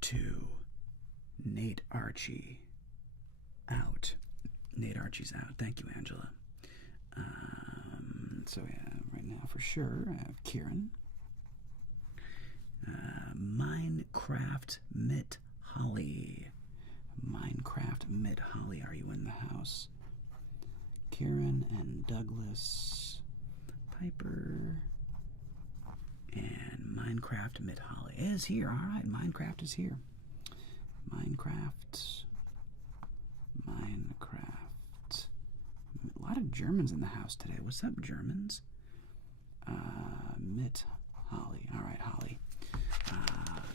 2, Nate Archie, out. Nate Archie's out. Thank you, Angela. So yeah, right now for sure I have Kieran. Minecraft Mit Holly. Minecraft Mit Holly, are you in the house? Kieran and Douglas Piper and Minecraft Mit Holly is here. All right, Minecraft is here. Minecraft. A lot of Germans in the house today. What's up, Germans? Mit Holly. All right, Holly.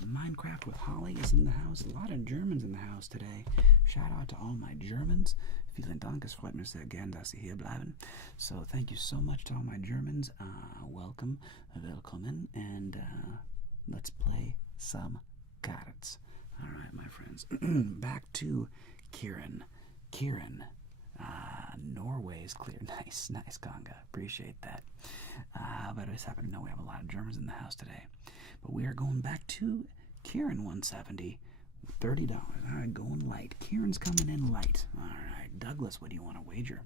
Minecraft with Holly is in the house. A lot of Germans in the house today. Shout out to all my Germans. Vielen Dank, es freut mich sehr gern, dass Sie hier bleiben. So thank you so much to all my Germans. Welcome, willkommen, and let's play some cards. All right, my friends. Back to Kieran. Norway's clear. Nice, Conga. Appreciate that. But I just happen to know we have a lot of Germans in the house today. But we are going back to Kieran 170. $30. All right, going light. Kieran's coming in light. All right, Douglas, what do you want to wager?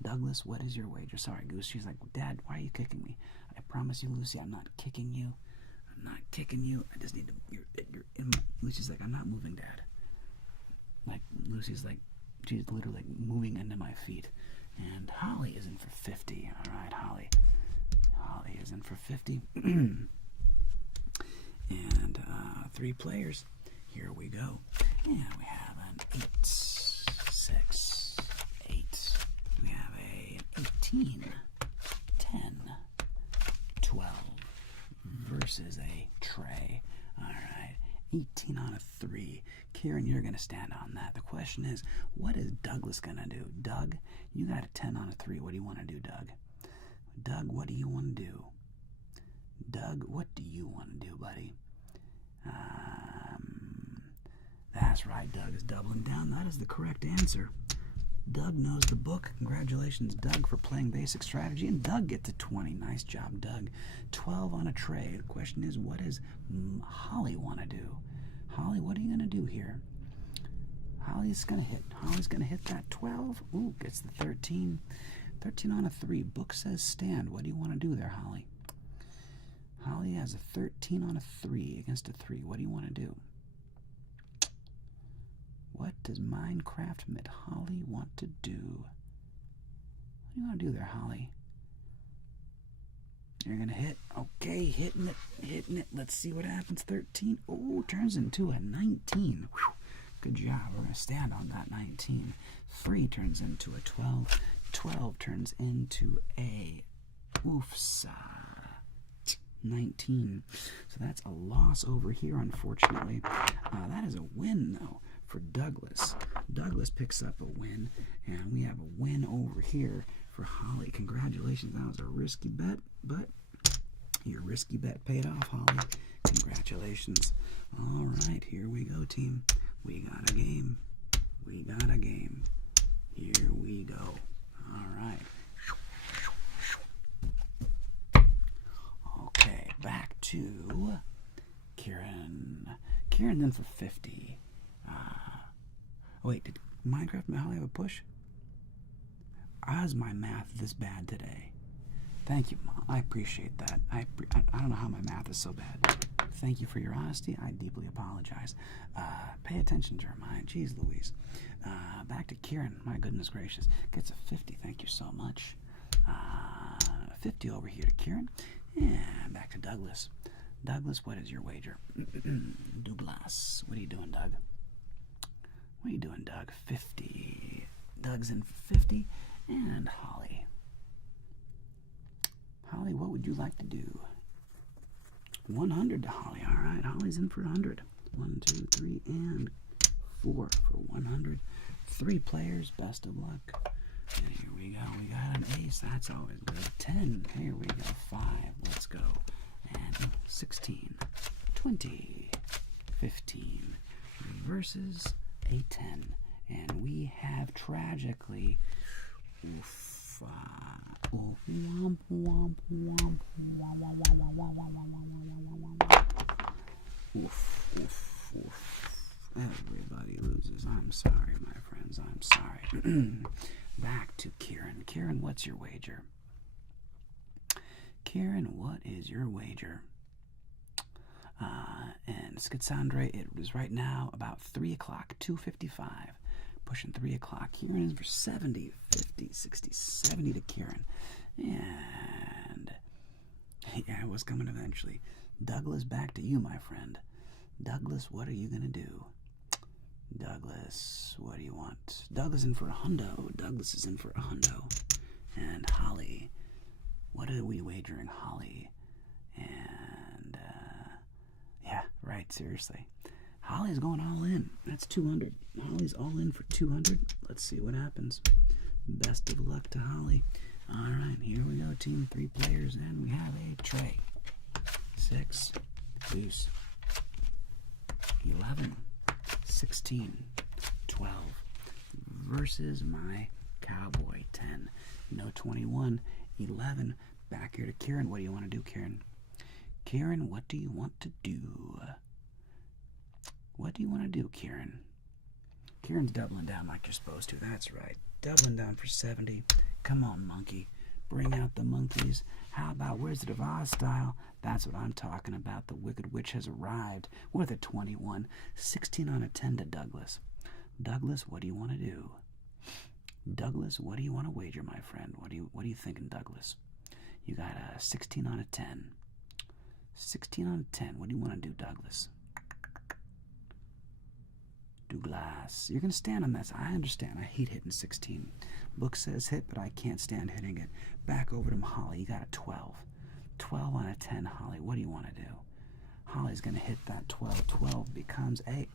Douglas, what is your wager? Sorry, Goose. She's like, Dad, why are you kicking me? I promise you, Lucy, I'm not kicking you. I'm not kicking you. I just need to. You're in my, Lucy's like, I'm not moving, Dad. Like, Lucy's like, she's literally like moving into my feet. And Holly is in for 50. All right, Holly. Holly is in for 50. And 3 players. Here we go. And we have an 8, 6, 8. We have an 18, 10, 12 versus a tray. All right. 18 on a 3. Kieran, you're going to stand on that. The question is, what is Douglas going to do? Doug, you got a 10 on a 3. What do you want to do, Doug? Doug, what do you want to do? Doug, what do you want to do, buddy? That's right, Doug is doubling down. That is the correct answer. Doug knows the book. Congratulations, Doug, for playing basic strategy. And Doug gets a 20. Nice job, Doug. 12 on a tray. The question is, what does Holly want to do? Holly, what are you going to do here? Holly's going to hit. Holly's going to hit that 12. Ooh, gets the 13. 13 on a 3. Book says stand. What do you want to do there, Holly? Holly has a 13 on a 3 against a 3. What do you want to do? What does Minecraft Mit Holly want to do? What do you want to do there, Holly? You're going to hit. Okay, hitting it. Let's see what happens. 13. Oh, turns into a 19. Whew. Good job. We're going to stand on that 19. 3 turns into a 12. 12 turns into a oofsa. 19. So that's a loss over here, unfortunately. That is a win, though, for Douglas. Douglas picks up a win, and we have a win over here for Holly. Congratulations. That was a risky bet, but your risky bet paid off, Holly. Congratulations. All right, here we go, team. We got a game. We got a game. Here we go. All right. Okay, back to Kieran. Kieran then for 50. Wait, did Minecraft and Holly have a push? How is my math this bad today? Thank you, Mom. I appreciate that. I don't know how my math is so bad. Thank you for your honesty. I deeply apologize. Pay attention, Jeremiah. Jeez Louise. Back to Kieran. My goodness gracious. Gets a 50. Thank you so much. 50 over here to Kieran. And back to Douglas. Douglas, what is your wager? Douglas. What are you doing, Doug? What are you doing, Doug? 50. Doug's in 50. And Holly. Holly, what would you like to do? 100 to Holly. All right, Holly's in for 100. 1, 2, 3, and 4 for 100. 3 players. Best of luck. And here we go. We got an ace. That's always good. 10. Here we go. 5. Let's go. And 16. 20. 15. Versus a 10. And we have tragically... Oof. Womp, womp, womp, oof, oof, oof. Everybody loses. I'm sorry, my friends. I'm sorry. Back to Kieran. Kieran, what's your wager? Kieran, what is your wager? And Skitsandre, it is right now about 3 o'clock, 2:55. Pushing 3 o'clock. Kieran is for 70, 50, 60, 70 to Kieran. And yeah, it was coming eventually. Douglas, back to you, my friend. Douglas, what are you going to do? Douglas, what do you want? Douglas in for a hundo. Douglas is in for a hundo. And Holly, what are we wagering, Holly? And, yeah, right, seriously. Holly's going all in. That's 200. Holly's all in for 200. Let's see what happens. Best of luck to Holly. All right, here we go. Team 3 players, and we have a tray. 6, deuce, 11, 16, 12 versus my cowboy 10. No 21, 11. Back here to Kieran. What do you want to do, Kieran? Kieran, what do you want to do? What do you want to do, Kieran? Kieran's doubling down like you're supposed to. That's right. Doubling down for 70. Come on, monkey. Bring out the monkeys. How about Wizard of Oz style? That's what I'm talking about. The Wicked Witch has arrived with a 21. 16 on a 10 to Douglas. Douglas, what do you want to do? Douglas, what do you want to wager, my friend? What are you thinking, Douglas? You got a 16 on a 10. 16 on a 10. What do you want to do, Douglas? Douglas. You're going to stand on that. I understand. I hate hitting 16. Book says hit, but I can't stand hitting it. Back over to Holly. You got a 12. 12 on a 10, Holly. What do you want to do? Holly's going to hit that 12. 12 becomes a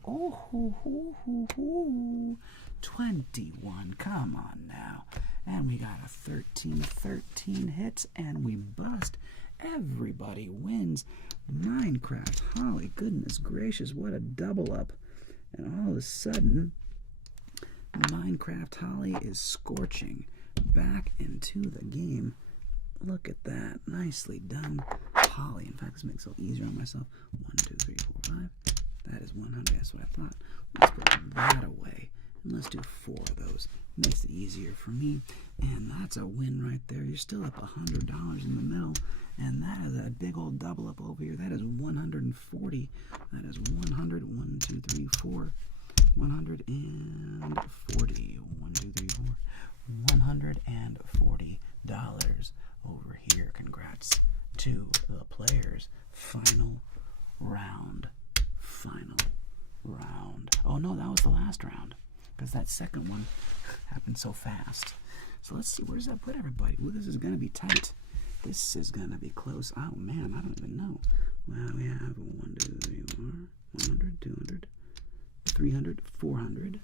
21. Come on now. And we got a 13. 13 hits, and we bust. Everybody wins. Minecraft Holly. Goodness gracious, what a double up. And all of a sudden, Minecraft Holly is scorching back into the game. Look at that. Nicely done, Holly. In fact, this makes it a little easier on myself. 1, 2, 3, 4, 5. That is 100. That's what I thought. Let's put that away. And let's do 4 of those. Makes it easier for me. And that's a win right there. You're still up $100 in the middle. And that is a big old double up over here. That is 140. That is 100. 1, 2, 3, 4. 140. 1, 2, 3, 4. $140 over here. Congrats to the players. Final round. Final round. Oh no, that was the last round, because that second one happened so fast. So let's see, where does that put everybody? Ooh, this is going to be tight. This is going to be close. Oh man, I don't even know. Well, we have 1, 2, 3, 4, 100, 200, 300, 400.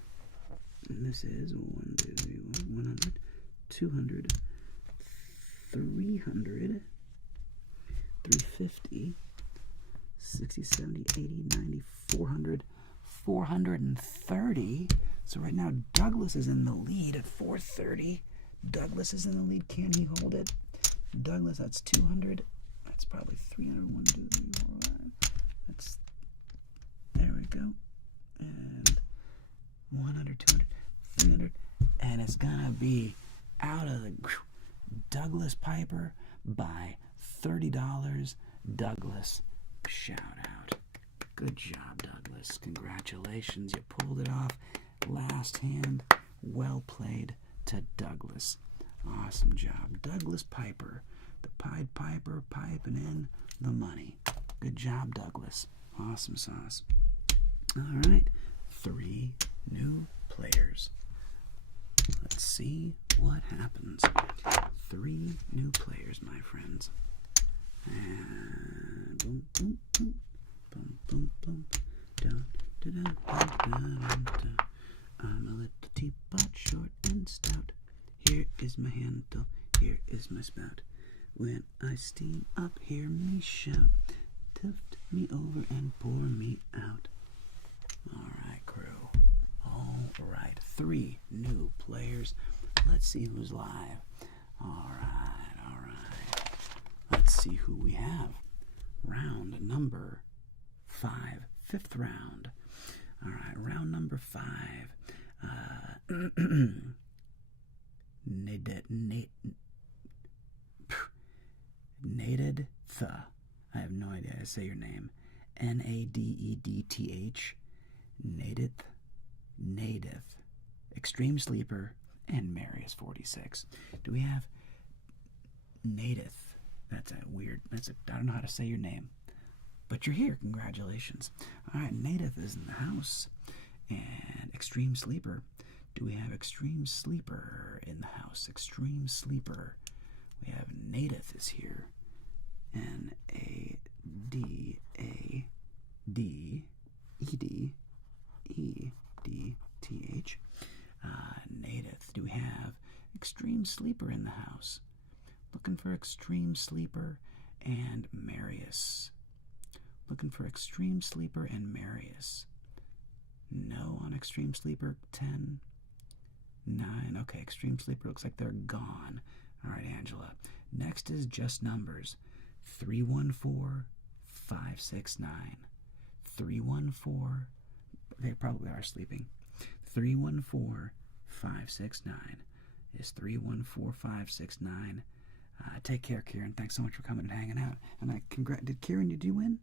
And this is 1, 2, 3, 100, 200, 300, 350, 60, 70, 80, 90, 400, 430. So right now Douglas is in the lead at 430. Douglas is in the lead. Can he hold it? Douglas, that's 200. That's probably 300. 1, 2, 3, 4, 5. That's, there we go. And 100, 200, 300. And it's gonna be out of the Douglas Piper by $30. Douglas, shout out. Good job, Douglas. Congratulations. You pulled it off. Last hand. Well played to Douglas. Awesome job. Douglas Piper. The Pied Piper piping in the money. Good job, Douglas. Awesome sauce. All right. 3 new players. Let's see what happens. 3 new players, my friends. And boom, boom, boom. Boom, boom, boom. Dun, dun, dun, dun, dun, dun. I'm a little teapot, short and stout. Here is my handle, here is my spout. When I steam up, hear me shout. Tilt me over and pour me out. All right, crew. All right, 3 new players. Let's see who's live. All right, all right. Let's see who we have. Round number 5, 5th round. All right, round number 5. Nated Th. I have no idea how to say your name. Nadedth, Native, Extreme Sleeper, and Marius 46. Do we have Native? That's a weird, I don't know how to say your name. But you're here, congratulations. All right, Native is in the house. And Extreme Sleeper. Do we have Extreme Sleeper in the house? Extreme Sleeper. We have Native is here. Nadedededth. Native. Do we have Extreme Sleeper in the house? Looking for Extreme Sleeper and Marius. Looking for Extreme Sleeper and Marius. No on Extreme Sleeper. 10, 9. Okay, Extreme Sleeper looks like they're gone. All right, Angela. Next is just numbers. 314, 569. 314. They probably are sleeping. 314, 569 is 314, 569. Take care, Kieran. Thanks so much for coming and hanging out. And Kieran, did you win?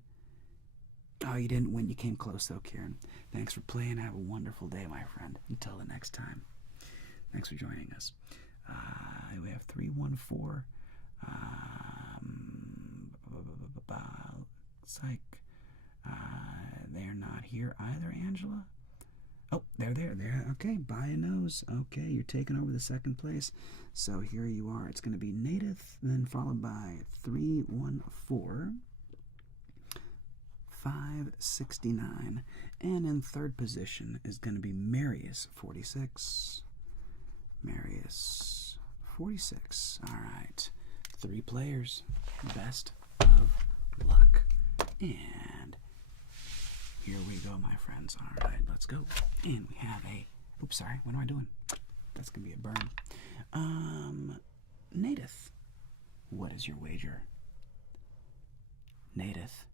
Oh, you didn't win. You came close, though, Kieran. Thanks for playing. Have a wonderful day, my friend. Until the next time. Thanks for joining us. We have 314. Looks like they're not here either, Angela. Oh, they're there. Okay, by a nose. Okay, you're taking over the second place. So here you are. It's going to be Native, then followed by 314. 569, and in third position is going to be Marius 46. Marius 46. All right, 3 players. Best of luck. And here we go, my friends. All right, let's go. And we have a. Oops, sorry. What am I doing? That's gonna be a burn. Native, what is your wager? Native,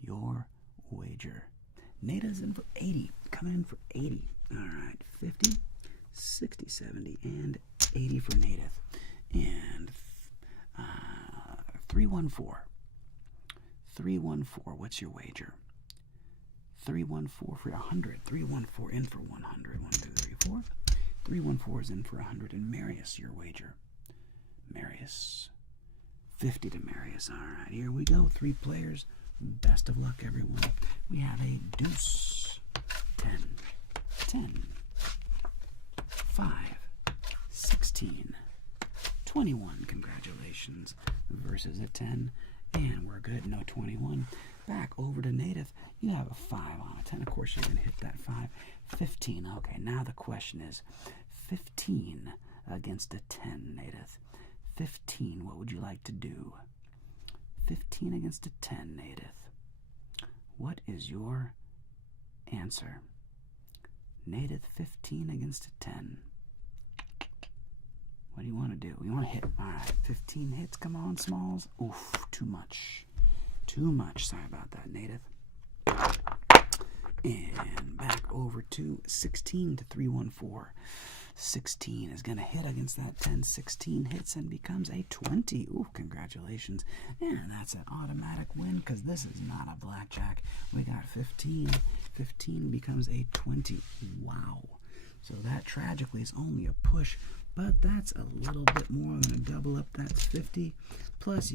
your wager. Nada's in for 80. Coming in for 80. All right, 50, 60, 70, and 80 for Native. And 314. 314, what's your wager? 314 for 100. 314 in for 100. 1, 2, 3, 4. 314 is in for 100. And Marius, your wager. Marius. 50 to Marius. All right, here we go. 3 players. Best of luck, everyone. We have a deuce. 10, 10, 5, 16, 21. Congratulations. Versus a 10. And we're good. No 21. Back over to Native. You have a 5 on a 10. Of course, you're going to hit that 5. 15. Okay, now the question is 15 against a 10, Native. 15, what would you like to do? 15 against a 10, Native. What is your answer? Native, 15 against a 10. What do you want to do? You want to hit. All right, 15 hits. Come on, Smalls. Oof, too much. Too much. Sorry about that, Native. And back over to 16 to 314. 16 is going to hit against that 10. 16 hits and becomes a 20. Ooh, congratulations. And that's an automatic win because this is not a blackjack. We got 15. 15 becomes a 20. Wow. So that tragically is only a push, but that's a little bit more than a double up. That's 50. Plus,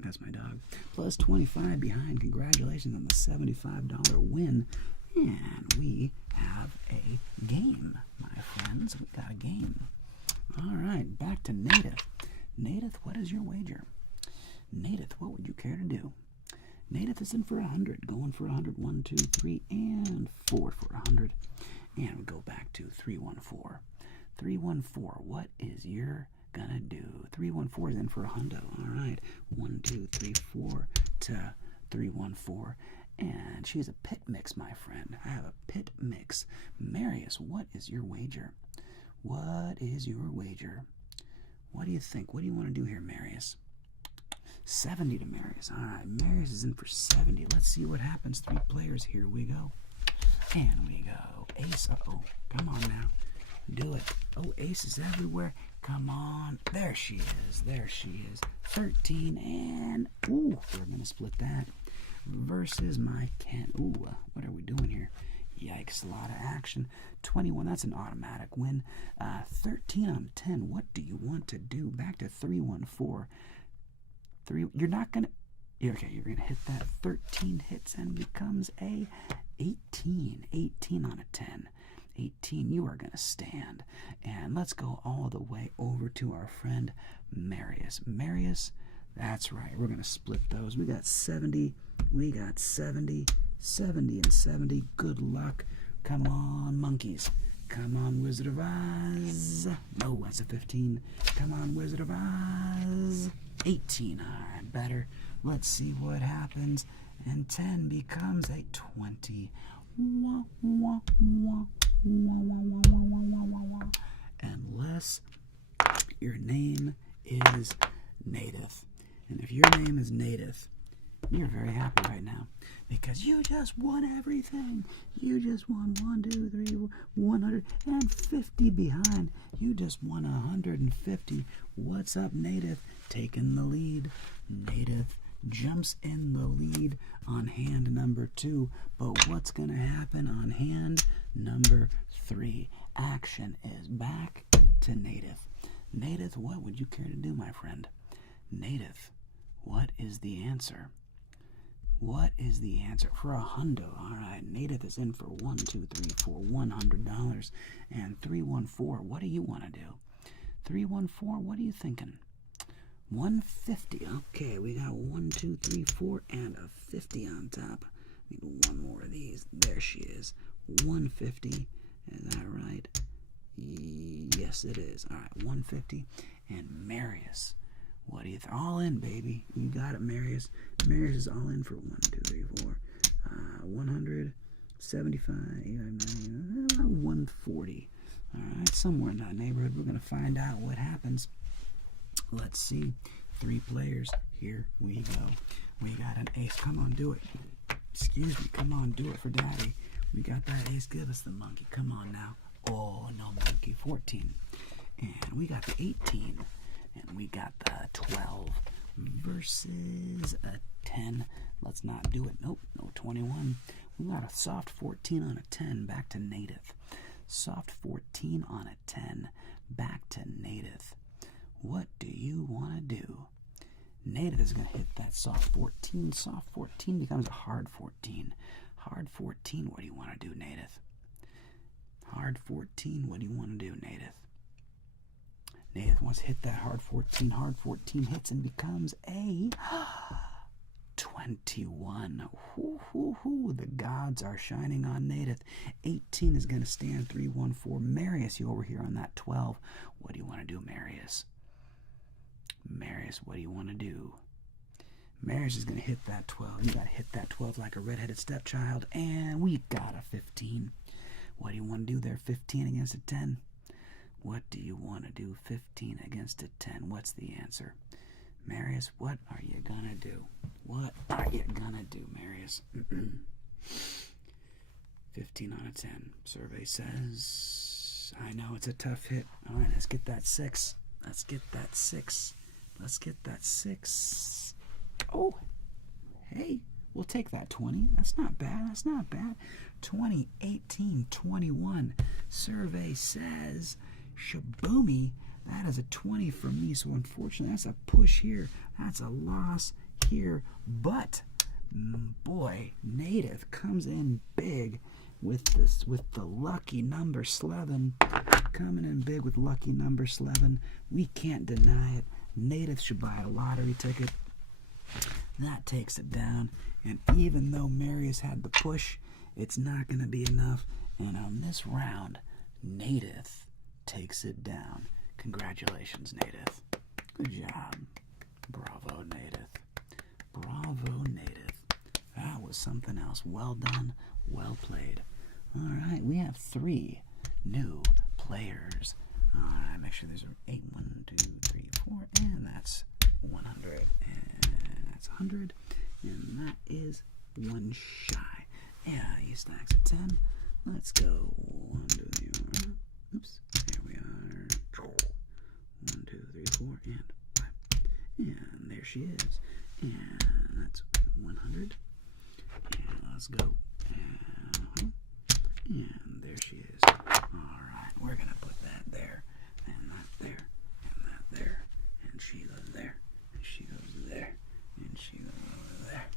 that's my dog. Plus 25 behind. Congratulations on the $75 win. And we have a game, my friends. We got a game. All right, back to Native. Native, what is your wager? Native, what would you care to do? Native is in for 100, going for 100. 1, 2, 3, and 4 for 100. And we go back to 314. 314, what is your gonna do? 314 is in for 100. All right, 1, 2, 3, 4 to 314. And she's a pit mix, my friend. I have a pit mix. Marius, what is your wager? What is your wager? What do you think? What do you want to do here, Marius? 70 to Marius. All right, Marius is in for 70. Let's see what happens. 3 players. Here we go. And we go. Ace. Uh-oh. Come on now. Do it. Oh, ace is everywhere. Come on. There she is. There she is. 13 and... Ooh, we're going to split that. versus my Ken. Ooh, what are we doing here? Yikes, a lot of action. 21, that's an automatic win. 13 on 10, what do you want to do? Back to 314. You're not going to... Okay, you're going to hit that. 13 hits and becomes a 18. 18 on a 10. 18, you are going to stand. And let's go all the way over to our friend Marius. Marius, that's right. We're going to split those. We got 70. We got 70. 70 and 70. Good luck. Come on, monkeys. Come on, Wizard of Oz. No, that's a 15. Come on, Wizard of Oz. 18. All right, better. Let's see what happens. And 10 becomes a 20. Wah, wah, wah. Wah, wah, wah, wah, wah, wah, wah, wah. Unless your name is Native. And if your name is Native, you're very happy right now because you just won everything. You just won 1, 2, 3, 150 behind. You just won 150. What's up, Native? Taking the lead. Native jumps in the lead on hand number 2. But what's going to happen on hand number 3? Action is back to Native. Native, what would you care to do, my friend? Native, what is the answer? What is the answer for a hundo? All right, Native is in for 1, 2, 3, 4, $100, and 314. What do you want to do? 314. What are you thinking? 150. Okay, we got 1, 2, 3, 4, and a 50 on top. Need one more of these. There she is. 150. Is that right? Yes, it is. All right, 150. And Marius. What do you think? All in, baby. You got it, Marius. Marius is all in for 1, 2, 3, 4. 175, 140. All right, somewhere in that neighborhood. We're going to find out what happens. Let's see. 3 players. Here we go. We got an ace. Come on, do it. Excuse me. Come on, do it for Daddy. We got that ace. Give us the monkey. Come on now. Oh, no monkey. 14. And we got the 18. And we got the 12 versus a 10. Let's not do it. Nope, no 21. We got a soft 14 on a 10. Back to Native. Soft 14 on a 10. Back to Native. What do you want to do? Native is going to hit that soft 14. Soft 14 becomes a hard 14. Hard 14, what do you want to do, Native? Hard 14, what do you want to do, Native? Native wants to hit that hard 14. Hard 14 hits and becomes a 21. Hoo, hoo, hoo. The gods are shining on Native. 18 is going to stand. 314. Marius, you over here on that 12. What do you want to do, Marius? Marius, what do you want to do? Marius is going to hit that 12. You got to hit that 12 like a redheaded stepchild. And we got a 15. What do you want to do there? 15 against a 10. What do you want to do? 15 against a 10. What's the answer? Marius, what are you going to do? What are you going to do, Marius? 15 on a 10. Survey says, I know it's a tough hit. All right, let's get that 6. Let's get that 6. Let's get that 6. Oh, hey, we'll take that 20. That's not bad. That's not bad. 20, 18, 21. Survey says, Shaboomy, that is a 20 for me. So unfortunately, that's a push here. That's a loss here. But boy, Native comes in big with this, with the lucky number 11. Coming in big with lucky number 11. We can't deny it. Native should buy a lottery ticket. That takes it down. And even though Marius had the push, it's not going to be enough. And on this round, Native takes it down. Congratulations, Native. Good job. Bravo, Native. Bravo, Native. That was something else. Well done. Well played. All right, we have 3 new players. All right, make sure there's 8. 1, 2, 3, 4, and that's 100. And that's 100. And that is 1 shy. Yeah, he stacks a 10. Let's go. 1, 2, 3, 4. Oops. Here we are. 1, 2, 3, 4, and 5. And there she is. And that's 100. And let's go. And there she is. Alright, we're going to put that there, and that there, and that there. And she goes there, and she goes there, and she goes over there.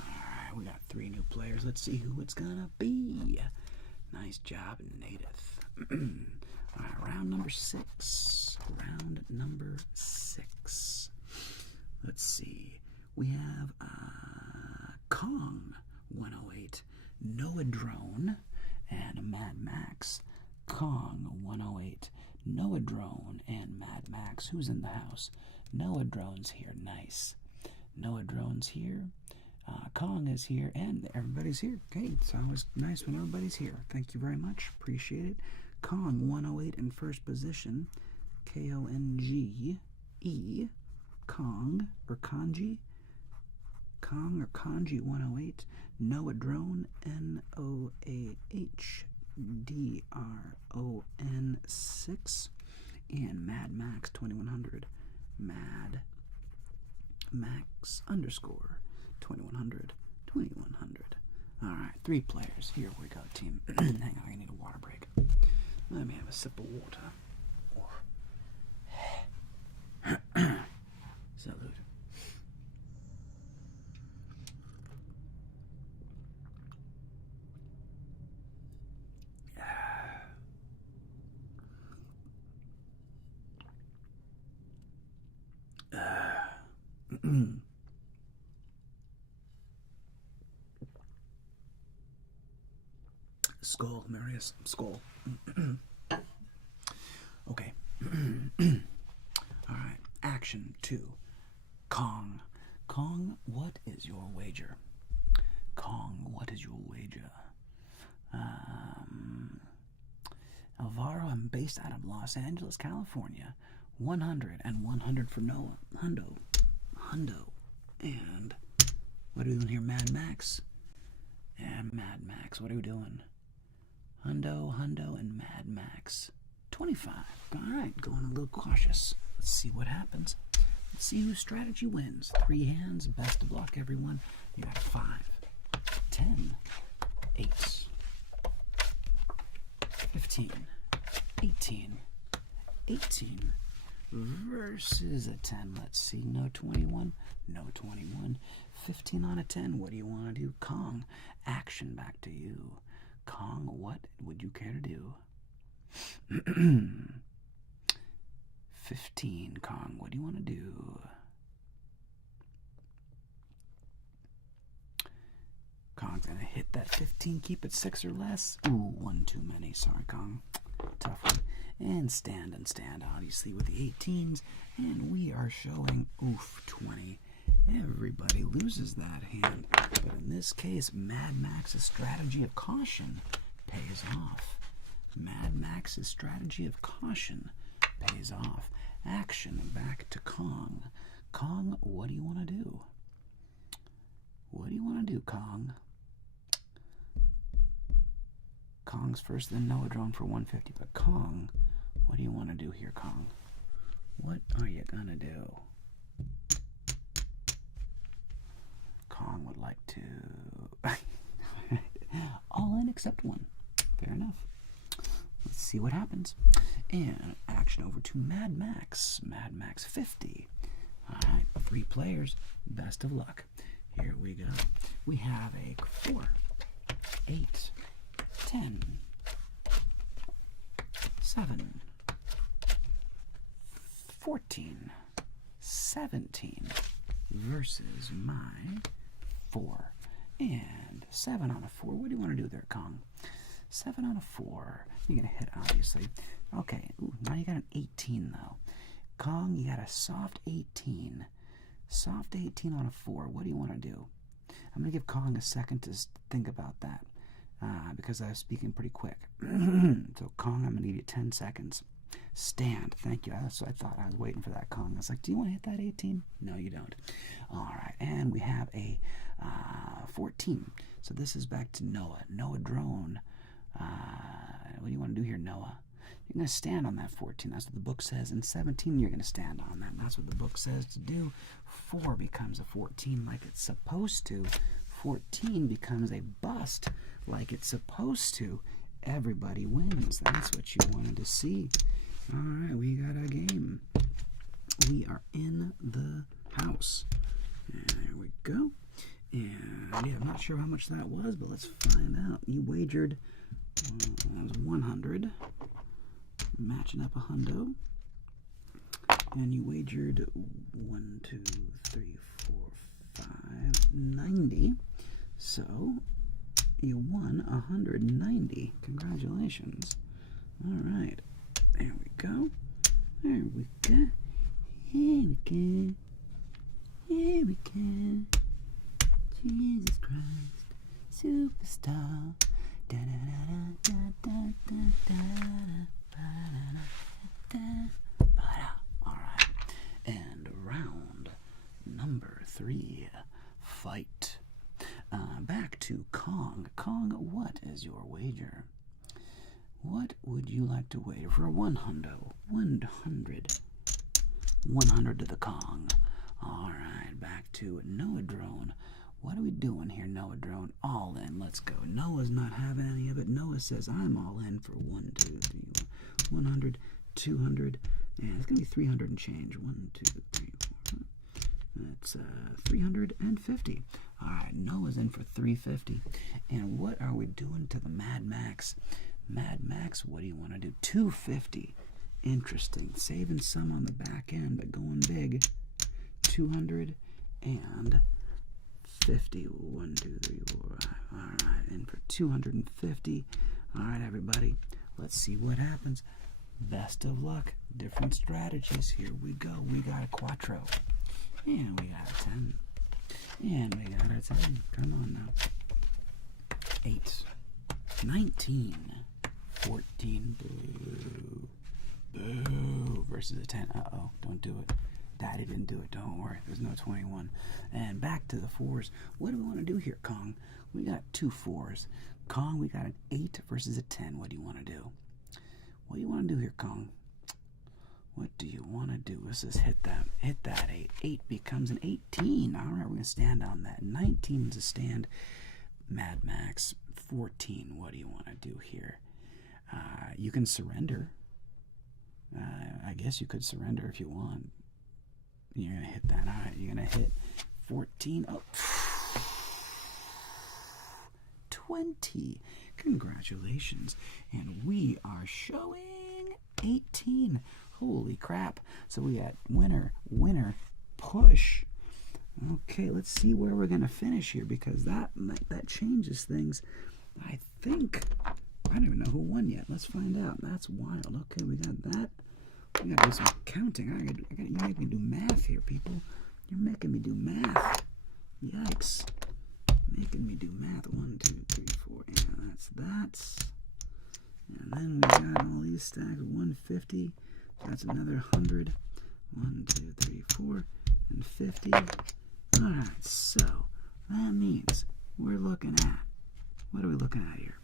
Alright, we got 3 new players. Let's see who it's going to be. Nice job, Native. Alright, round number 6. Round number 6. Let's see. We have Kong 108, Noah Drone, and Mad Max. Kong 108, Noah Drone, and Mad Max. Who's in the house? Noah Drone's here. Nice. Noah Drone's here. Kong is here, and everybody's here. Okay, it's always nice when everybody's here. Thank you very much. Appreciate it. Kong 108 in first position. K-O-N-G-E. Kong, or Kanji. Kong or Kanji 108. Noah Drone, Noah-Dron 6. And Mad Max 2100. Mad Max underscore 2100. 2100. Alright, 3 players. Here we go, team. Hang on, I need a water break. Let me have a sip of water. Salute. Skull, Marius. Skull. Okay. Alright. Action 2. Kong. Kong, what is your wager? Kong, what is your wager? Alvaro, I'm based out of Los Angeles, California. 100 and 100 for Noah. Hundo. And what are we doing here? Mad Max. And Mad Max, what are we doing? Hundo, and Mad Max. 25. Alright, going a little cautious. Let's see what happens. Let's see whose strategy wins. 3 hands. Best of luck, everyone. You got 5, 10, 8, 15, 18, 18 versus a 10. Let's see. No 21. No 21. 15 on a 10. What do you want to do? Kong. Action back to you. Kong, what would you care to do? 15, Kong, what do you want to do? Kong's going to hit that 15, keep it 6 or less. Ooh, 1 too many. Sorry, Kong. Tough one. And stand, obviously, with the 18s. And we are showing, 20. Everybody loses that hand. But in this case, Mad Max's strategy of caution pays off. Mad Max's strategy of caution pays off. Action back to Kong. Kong, what do you want to do? What do you want to do, Kong? Kong's first, then Noah Drone for 150. But Kong, what do you want to do here, Kong? What are you going to do? Kong would like to... all in except 1. Fair enough. Let's see what happens. And action over to Mad Max. Mad Max 50. Alright, 3 players. Best of luck. Here we go. We have a 4, 8, 10, 7, 14, 17 versus my 4. And 7 on a 4. What do you want to do there, Kong? 7 on a 4. You're going to hit, obviously. Okay, ooh, now you got an 18, though. Kong, you got a soft 18. Soft 18 on a 4. What do you want to do? I'm going to give Kong a second to think about that because I was speaking pretty quick. So, Kong, I'm going to give you 10 seconds. Stand. Thank you. That's what I thought. I was waiting for that, Kong. I was like, do you want to hit that 18? No, you don't. All right. And we have a 14. So this is back to Noah. Noah Drone. What do you want to do here, Noah? You're going to stand on that 14. That's what the book says. And 17, you're going to stand on that. And that's what the book says to do. 4 becomes a 14 like it's supposed to. 14 becomes a bust like it's supposed to, everybody wins. That's what you wanted to see. All right, we got a game. We are in the house. And there we go. And yeah, I'm not sure how much that was, but let's find out. You wagered, that was 100, matching up a hundo. And you wagered 1, 2, 3, 4, 5, 90. So you won 190. Congratulations. All right. There we go. There we go. Here we go. Here we go. Jesus Christ, superstar. Da da da da da da da da. All right, and round number 3, fight. Back to Kong. Kong, what is your wager? What would you like to wager for a 100? 100. 100 to the Kong. All right, back to Noah Drone. What are we doing here, Noah Drone? All in. Let's go. Noah's not having any of it. Noah says, I'm all in for 1, 2, 3, 100, 200, and it's going to be 300 and change. 1, 2, 3, 4. That's 350. All right, Noah's in for 350. And what are we doing to the Mad Max? Mad Max, what do you want to do? 250. Interesting. Saving some on the back end, but going big. 250. 1, 2, 3, 4, 5. All right, in for 250. All right, everybody, let's see what happens. Best of luck. Different strategies. Here we go. We got a quattro. And we got a 10. And we got a 10. Come on now. 8. 19. 14. Boo. Boo. Versus a 10. Uh-oh. Don't do it. Daddy didn't do it. Don't worry. There's no 21. And back to the 4s. What do we want to do here, Kong? We got 2 4s. Kong, we got an 8 versus a 10. What do you want to do? What do you want to do here, Kong? What do you want to do? Let's just hit that 8. 8 becomes an 18. All right, we're going to stand on that. 19 is a stand. Mad Max, 14. What do you want to do here? You can surrender. I guess you could surrender if you want. You're going to hit that. All right, you're going to hit 14. Oh, 20. Congratulations. And we are showing 18. Holy crap. So we got winner, winner, push. Okay, let's see where we're going to finish here, because that changes things. I think, I don't even know who won yet. Let's find out. That's wild. Okay, we got that. We got to do some counting. You make me do math here, people. You're making me do math. Yikes. Making me do math. 1, 2, 3, 4. And that's that. And then we got all these stacks. 150. That's another 100. 1, 2, 3, 4. And 50. Alright, so that means we're looking at, what are we looking at here?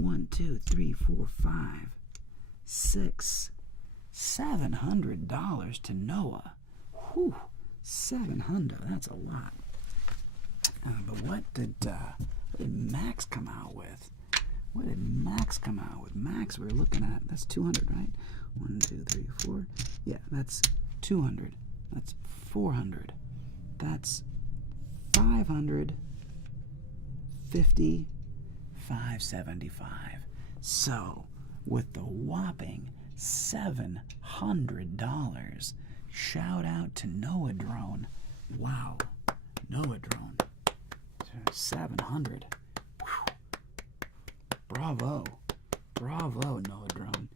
1, 2, 3, 4, 5, 6, $700 to Noah. Whew, 700. That's a lot. But what did Max come out with? What did Max come out with? Max, we're looking at, that's 200, right? 1, 2, 3, 4. Yeah, that's 200. That's 400. That's 550. 575. So, with the whopping $700, shout out to Noah Drone. Wow, Noah Drone. 700. Whew. Bravo. Bravo, Noah Drone.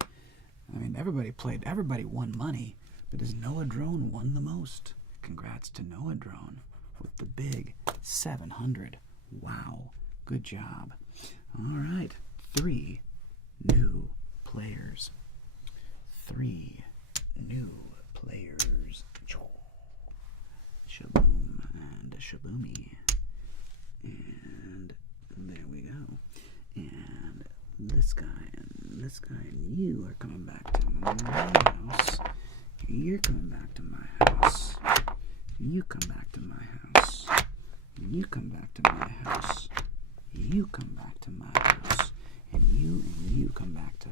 I mean, everybody won money, but does Noah Drone won the most? Congrats to Noah Drone with the big 700. Wow. Good job. All right. 3 new players. 3 new players. Shaboom and Shaboomy. And there we go. And this guy and you are coming back to my house. You're coming back to my house. You come back to my house. you come back to my house. You come back to my house. And you come back to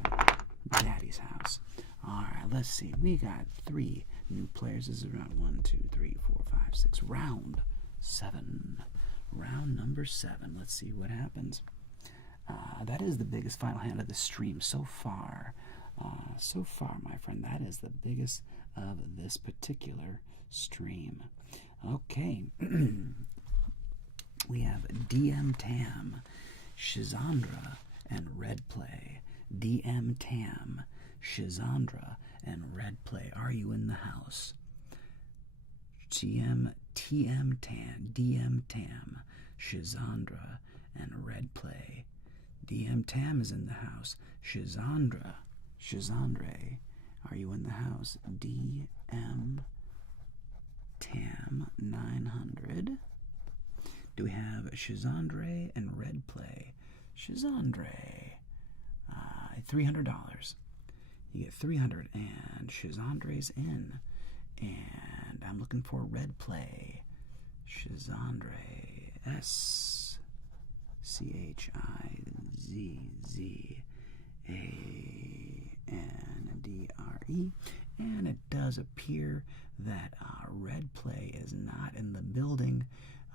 Daddy's house. Alright, let's see. We got 3 new players. This is round 1, 2, 3, 4, 5, 6. Round 7. Round number 7. Let's see what happens. That is the biggest final hand of the stream so far. So far, my friend, that is the biggest of this particular stream. Okay. We have DM Tam, Shizandra, and Red Play. DM Tam, Shizandra, and Red Play. Are you in the house? TM Tam, DM Tam, Shizandra, and Red Play. DM Tam is in the house. Shizandra, are you in the house? DM Tam 900. Do we have Shizandre and Red Play? Shizandre, $300. You get 300, and Shizandre's in. And I'm looking for Red Play. Shizandre, SCHIZZANDRE. And it does appear that Red Play is not in the building.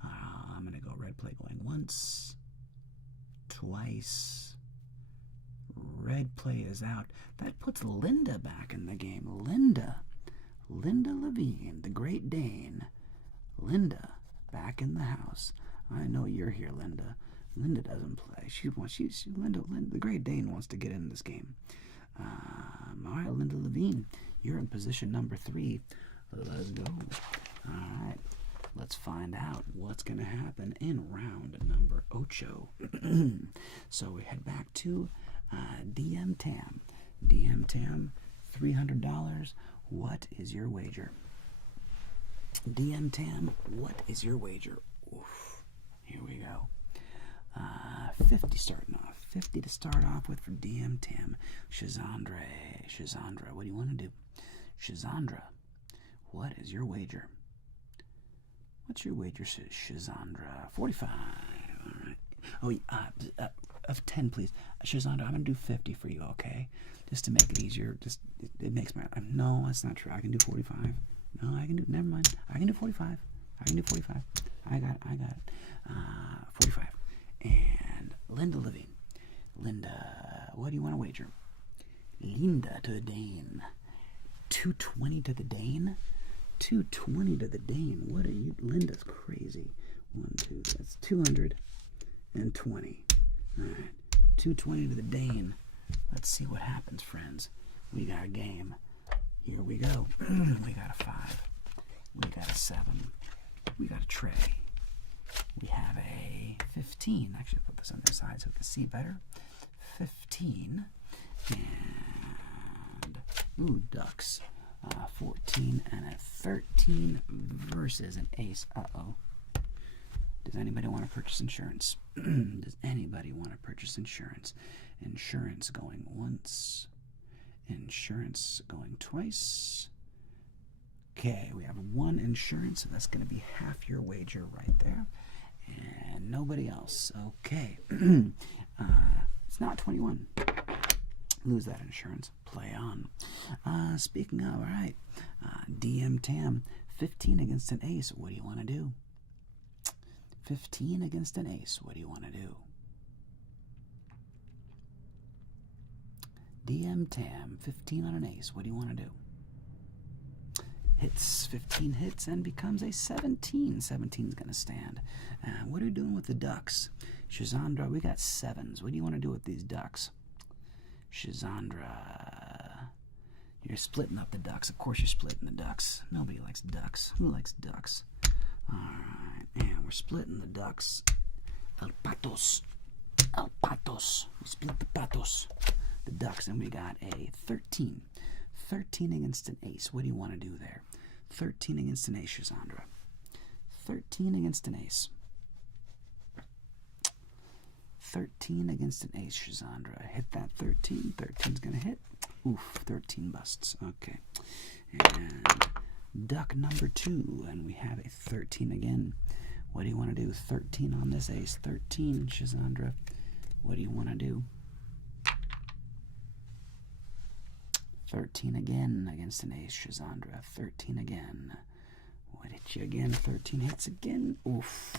I'm going to go Red Play going once, twice. Red Play is out. That puts Linda back in the game. Linda Levine, the Great Dane. Linda, back in the house. I know you're here, Linda. Linda doesn't play. Linda, the Great Dane wants to get in this game. All right, Linda Levine, you're in position number 3. Let's go. All right. Let's find out what's going to happen in round number 8. So we head back to DM Tam. DM Tam, $300. What is your wager? DM Tam, what is your wager? Oof. Here we go. 50 starting off. 50 to start off with for DM Tam. Shizandra, what do you want to do? Shizandra, what is your wager? What's your wager, Shizandra? 45. All right. Oh, of 10, please. Shizandra, I'm going to do 50 for you, okay? Just to make it easier. It makes my... No, that's not true. I can do 45. No, I can do... Never mind. I can do 45. I can do 45. I got it. 45. And Linda Levine. Linda, what do you want to wager? Linda to the Dane. 220 to the Dane? 220 to the Dane. What are you? Linda's crazy. 1, 2, that's 220. All right. 220 to the Dane. Let's see what happens, friends. We got a game. Here we go. We got a 5. We got a 7. We got a tray. We have a 15. Actually, put this on this side so we can see better. 15. And, ooh, ducks. 14 and a 13 versus an ace. Uh-oh. Does anybody want to purchase insurance? Does anybody want to purchase insurance? Insurance going once. Insurance going twice. Okay, we have 1 insurance, so that's going to be half your wager right there. And nobody else. Okay. It's not 21. Lose that insurance. Play on. Speaking of, all right. DM Tam, 15 against an ace. What do you want to do? 15 against an ace. What do you want to do? DM Tam, 15 on an ace. What do you want to do? Hits, 15 hits and becomes a 17. 17's going to stand. What are we doing with the ducks? Shizandra, we got 7s. What do you want to do with these ducks? Shizandra, you're splitting up the ducks. Of course you're splitting the ducks. Nobody likes ducks. Who likes ducks? Alright, and we're splitting the ducks. El patos. El patos. We split the patos. The ducks, and we got a 13. 13 against an ace. What do you want to do there? 13 against an ace, Shizandra. 13 against an ace. 13 against an ace, Shizandra. Hit that 13. 13's going to hit. Oof, 13 busts. Okay. And duck number 2. And we have a 13 again. What do you want to do? 13 on this ace. 13, Shazandra. What do you want to do? 13 again against an ace, Shazandra. 13 again. What hit you again? 13 hits again. Oof.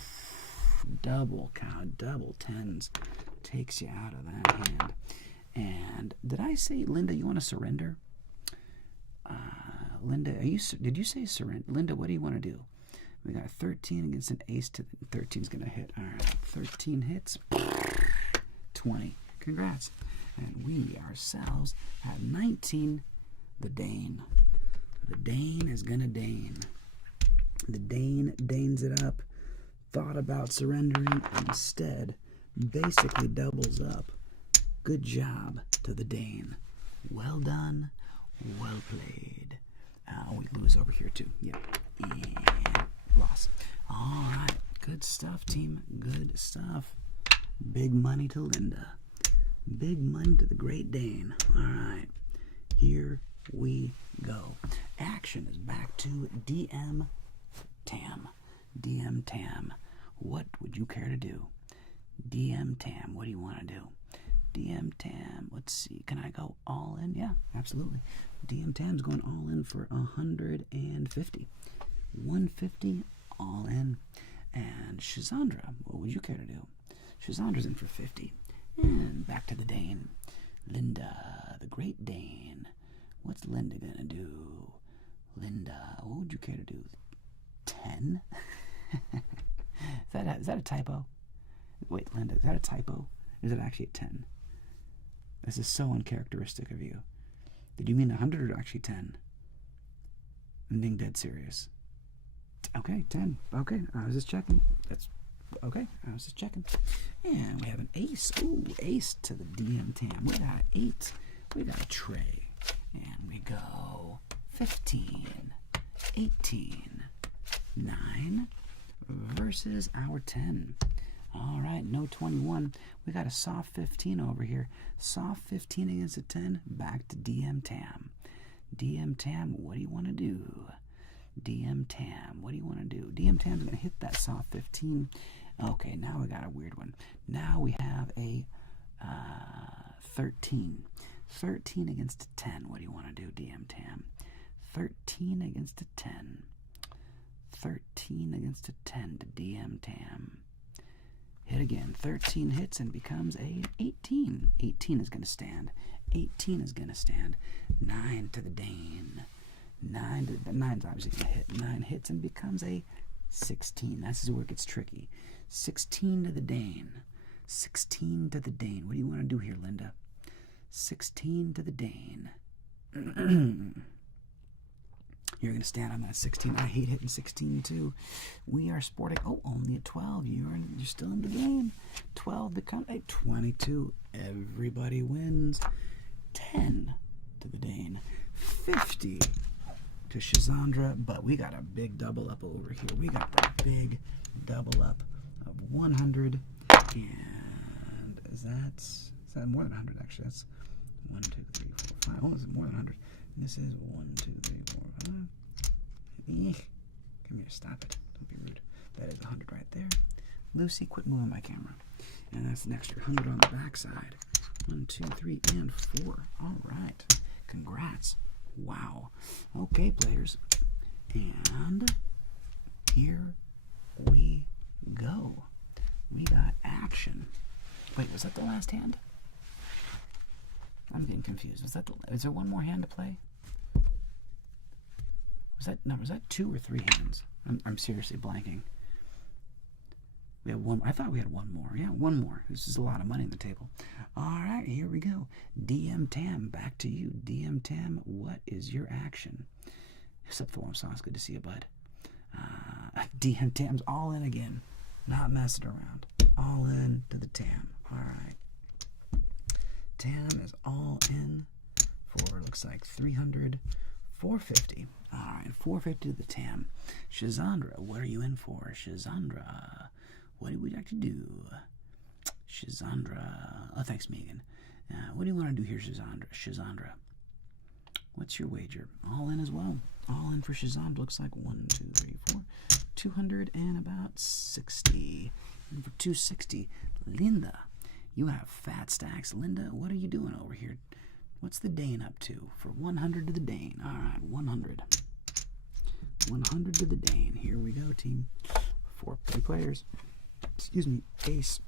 Double cow, double tens. Takes you out of that hand. And did I say, Linda, you want to surrender? Linda, did you say surrender? Linda, what do you want to do? We got 13 against an ace. 13's going to hit. All right, 13 hits. 20. Congrats. And we ourselves have 19. The Dane. The Dane is going to Dane. The Dane Danes it up. Thought about surrendering. Instead, basically doubles up. Good job to the Dane. Well done. Well played. We lose over here too. Yep. And loss. All right. Good stuff, team. Good stuff. Big money to Linda. Big money to the Great Dane. All right. Here we go. Action is back to DM Tam. DM Tam. What would you care to do? DM Tam. What do you want to do? DM Tam, let's see, can I go all in? Yeah, absolutely. DM Tam's going all in for 150. 150, all in. And Shazandra, what would you care to do? Shazandra's in for 50. And back to the Dane. Linda, the Great Dane. What's Linda gonna do? Linda, what would you care to do? 10? Is that a typo? Wait, Linda, is that a typo? Is it actually a 10? This is so uncharacteristic of you. Did you mean 100 or actually 10? I'm being dead serious. Okay, 10. Okay, I was just checking. That's okay. I was just checking. And we have an ace. Ooh, ace to the DM Tam. We got 8. We got a tray. And we go 15, 18, 9 versus our 10. All right, no 21. We got a soft 15 over here. Soft 15 against a 10. Back to DM Tam. DM Tam, what do you want to do? DM Tam, what do you want to do? DM Tam's going to hit that soft 15. Okay, now we got a weird one. Now we have a 13. 13 against a 10. What do you want to do, DM Tam? 13 against a 10. 13 against a 10 to DM Tam. Hit again. 13 hits and becomes a 18. 18 is going to stand. 18 is going to stand. 9 to the Dane. 9's obviously going to hit. 9 hits and becomes a 16. This is where it gets tricky. 16 to the Dane. 16 to the Dane. What do you want to do here, Linda? 16 to the Dane. You're going to stand on that 16. I hate hitting 16 too. We are sporting. Oh, only a 12. You're still in the game. 12 becomes a 22. Everybody wins. 10 to the Dane. 50 to Shazandra. But we got a big double up over here. We got the big double up of 100. And is that more than 100 actually? That's 1, 2, 3, 4, 5. Oh, is it more than 100? This is 1, 2, 3, 4, 5. Come here, stop it. Don't be rude. That is 100 right there. Lucy, quit moving my camera. And that's an extra 100 on the back side. 1, 2, 3, and 4. All right. Congrats. Wow. Okay, players. And here we go. We got action. Wait, was that the last hand? I'm getting confused. Is there one more hand to play? Was that 2 or 3 hands? I'm seriously blanking. We have one. I thought we had one more. Yeah, one more. This is a lot of money on the table. All right, here we go. DM Tam, back to you. DM Tam, what is your action? Except for warm sauce. Good to see you, bud. DM Tam's all in again. Not messing around. All in to the Tam. All right. Tam is all in for, looks like 300, 450. All right, 450 to the Tam. Shazandra, what are you in for? Shazandra, what would you like to do? Shazandra, oh, thanks, Megan. What do you want to do here, Shazandra? Shazandra, what's your wager? All in as well. All in for Shazandra. Looks like 1, 2, 3, 4. 260. And for 260, Linda, you have fat stacks. Linda, what are you doing over here? What's the Dane up to? For 100 to the Dane. All right, 100. 100 to the Dane. Here we go, team. 3 players. Excuse me. Ace,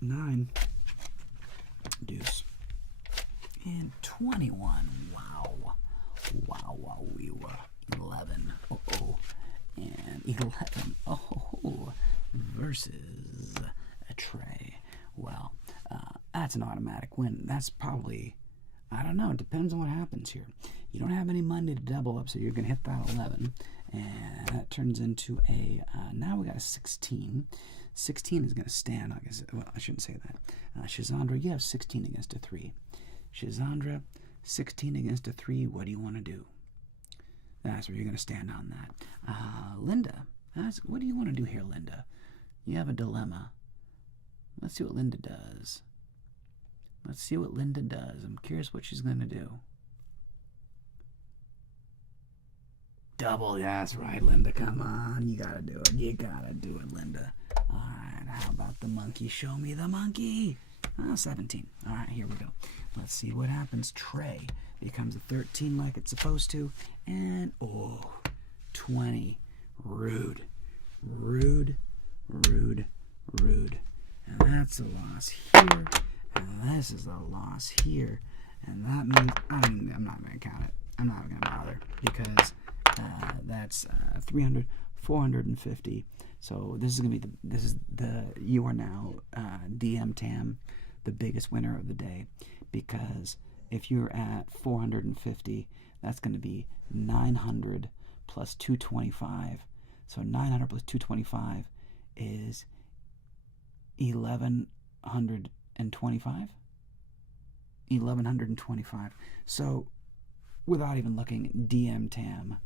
9, deuce, and 21. Wow. Wow, wow, we were 11. Oh, and 11. Oh, versus a Trey. Well, that's an automatic win. That's probably, I don't know, it depends on what happens here. You don't have any money to double up, so you're going to hit that 11. And that turns into a, now we got a 16. 16 is going to stand, I guess. Well, I shouldn't say that. Shazandra, you have 16 against a 3. Shazandra, 16 against a 3. What do you want to do? That's where you're going to stand on that. Linda, what do you want to do here, Linda? You have a dilemma. Let's see what Linda does. Let's see what Linda does. I'm curious what she's going to do. Double, yeah, that's right, Linda. Come on, you gotta do it. You gotta do it, Linda. All right, how about the monkey? Show me the monkey. 17. All right, here we go. Let's see what happens. Trey becomes a 13 like it's supposed to. And, 20. Rude. Rude, rude, rude. And that's a loss here. And this is a loss here. And that means, I'm not going to count it. I'm not going to bother because that's 300, 450. So this is going to be you are now DM Tam, the biggest winner of the day, because if you're at 450, that's going to be 900 plus 225. So 900 plus 225 is 1125. 1125. So without even looking, DM Tam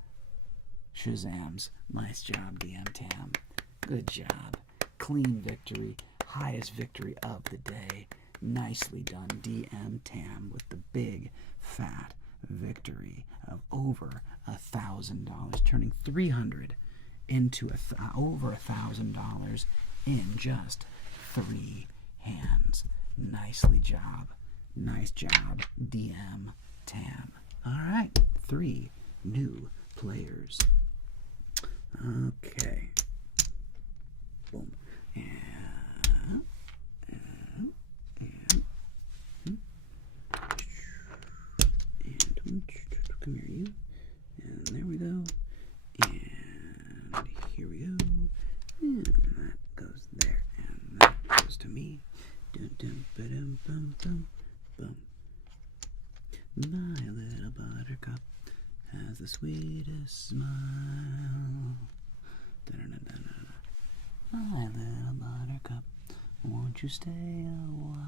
Shazams. Nice job, DM Tam. Good job. Clean victory. Highest victory of the day. Nicely done, DM Tam, with the big, fat victory of over $1,000, turning 300 into over $1,000 in just 3 hands. Nicely job. Nice job, DM Tam. All right, 3 new players. Okay. Boom. And come here, you. And there we go. And here we go. And that goes there. And that goes to me. Dun, dun, ba-dum, bum, bum, bum. My little buttercup has the sweetest smile. Da-da-da-da-da. My little buttercup, won't you stay a while?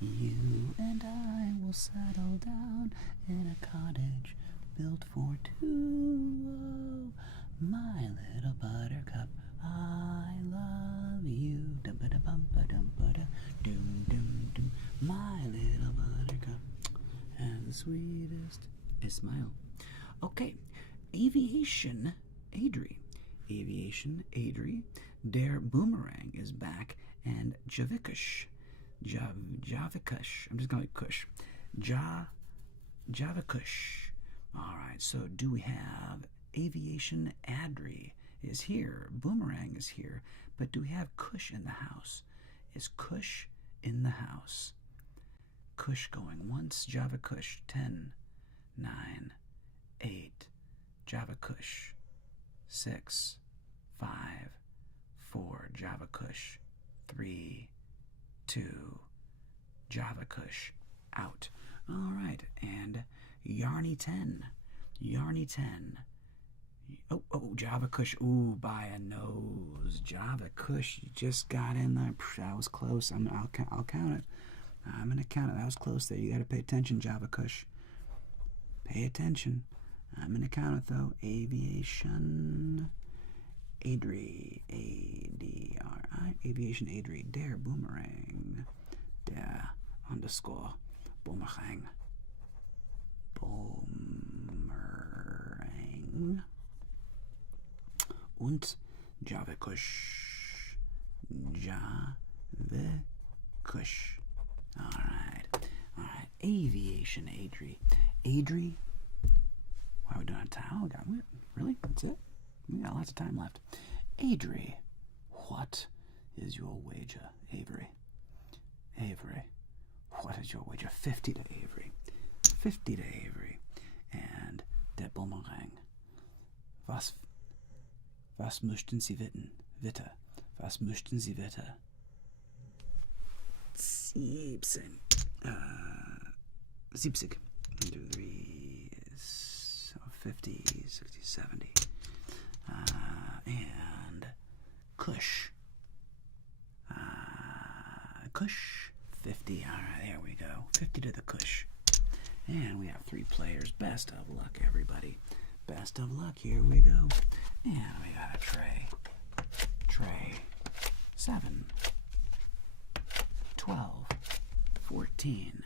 You and I will settle down in a cottage built for 2. Oh, my little buttercup, I love you. Dum-ba-da-bum-ba-dum-ba-da. My little buttercup has the sweetest smile. Okay, Aviation Adri. Aviation Adri. Der Boomerang is back, and Javikush. Javikush. I'm just going to Kush. Javikush. All right, so do we have Aviation Adri is here. Boomerang is here. But do we have Kush in the house? Is Kush in the house? Kush going once. Javikush. 10, 9, 8. Javikush. 6, 5, 4. Javikush. 3, 2. Javikush out. All right, and Yarny 10. Yarny 10. Oh, Javikush. Ooh, by a nose. Javikush, you just got in there. That was close. I'll count it. I'm going to count it. That was close there. You got to pay attention, Javikush. Pay attention. I'm going to count it, though. Aviation Adri. A-D-R-I. Aviation Adri. Der Boomerang. Der underscore Boomerang. Boomerang. Und Javikush. Javikush. Alright. Alright. Aviation, Adri. Adri. Why are we doing a towel? Really? That's it? We got lots of time left. Adri. What is your wager, Avery? Avery. What is your wager? 50 to Avery. 50 to Avery. And der Boomerang. Was möchten Sie wetten? Witte. Was möchten Sie wetten? 17. 70. 3 is 50, 60, 70. And Kush. Kush. 50. Alright, there we go. 50 to the Kush. And we have 3 players. Best of luck, everybody. Best of luck. Here we go. And we got a tray. Tray. 7. 12. 14.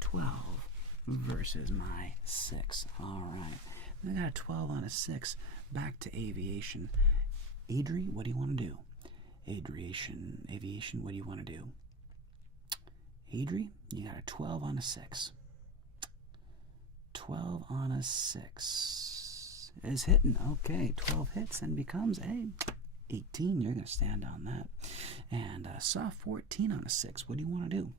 12 versus my 6. Alright. We got a 12 on a 6. Back to aviation. Adri, what do you want to do? Aviation, what do you want to do? Adri, you got a 12 on a 6. 12 on a 6 is hitting. Okay, 12 hits and becomes a 18. You're going to stand on that. And soft 14 on a 6. What do you want to do?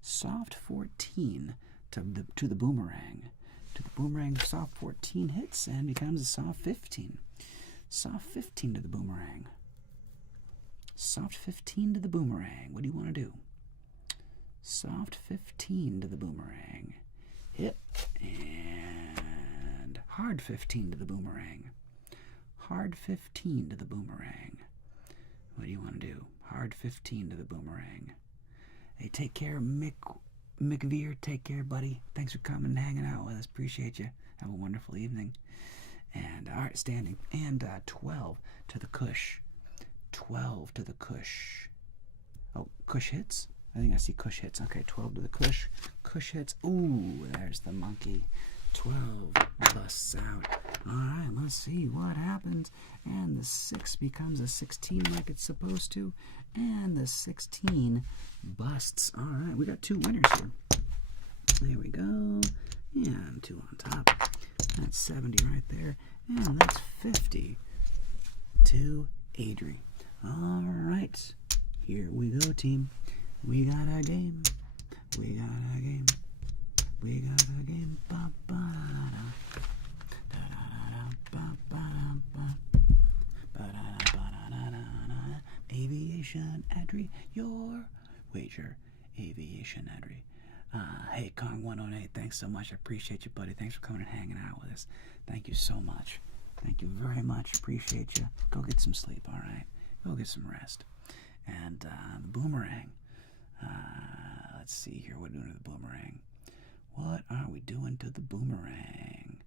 Soft 14 to the boomerang. To the boomerang, soft 14 hits and becomes a soft 15. Soft 15 to the boomerang. Soft 15 to the boomerang. What do you want to do? Soft 15 to the boomerang. Hit. And hard 15 to the boomerang. Hard 15 to the boomerang. What do you want to do? Hard 15 to the boomerang. Hey, take care, McVeer. Take care, buddy. Thanks for coming and hanging out with us. Appreciate you. Have a wonderful evening. And, all right, standing. And 12 to the Kush. 12 to the Kush. Oh, Kush hits? I think I see Kush hits. Okay, 12 to the Kush. Kush hits. Ooh, there's the monkey. 12 busts out. All right, let's see what happens. And the 6 becomes a 16 like it's supposed to. And the 16 busts. All right, we got 2 winners here. There we go. And 2 on top. That's 70 right there. And that's 50 to Adri. All right, here we go, team. We got a game. We got a game. We got a game. Ba ba da da da ba ba da ba da da da. Aviation, Adri, your wager. Aviation, Adri. Hey, Kong108, thanks so much. I appreciate you, buddy. Thanks for coming and hanging out with us. Thank you so much. Thank you very much. Appreciate you. Go get some sleep, all right? Go get some rest. And the boomerang. Let's see here. What are we doing to the boomerang? What are we doing to the boomerang?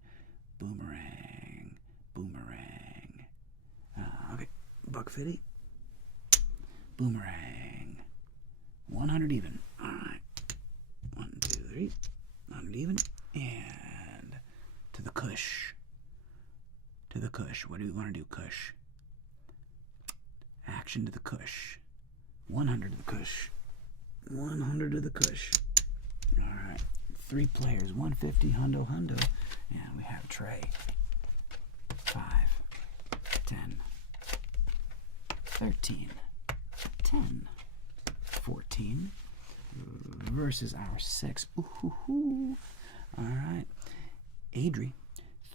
Boomerang. Boomerang. Okay. $1.50. Boomerang. 100 even. All right. 1, 2, 3. 100 even. And to the Kush. To the Kush. What do we want to do, Kush? Action to the Kush. 100 to the Kush. 100 to the Kush. All right. 3 players. 150, hundo. And we have Trey. 5, 10, 13, 10, 14 versus our 6. Ooh. All right. Adri,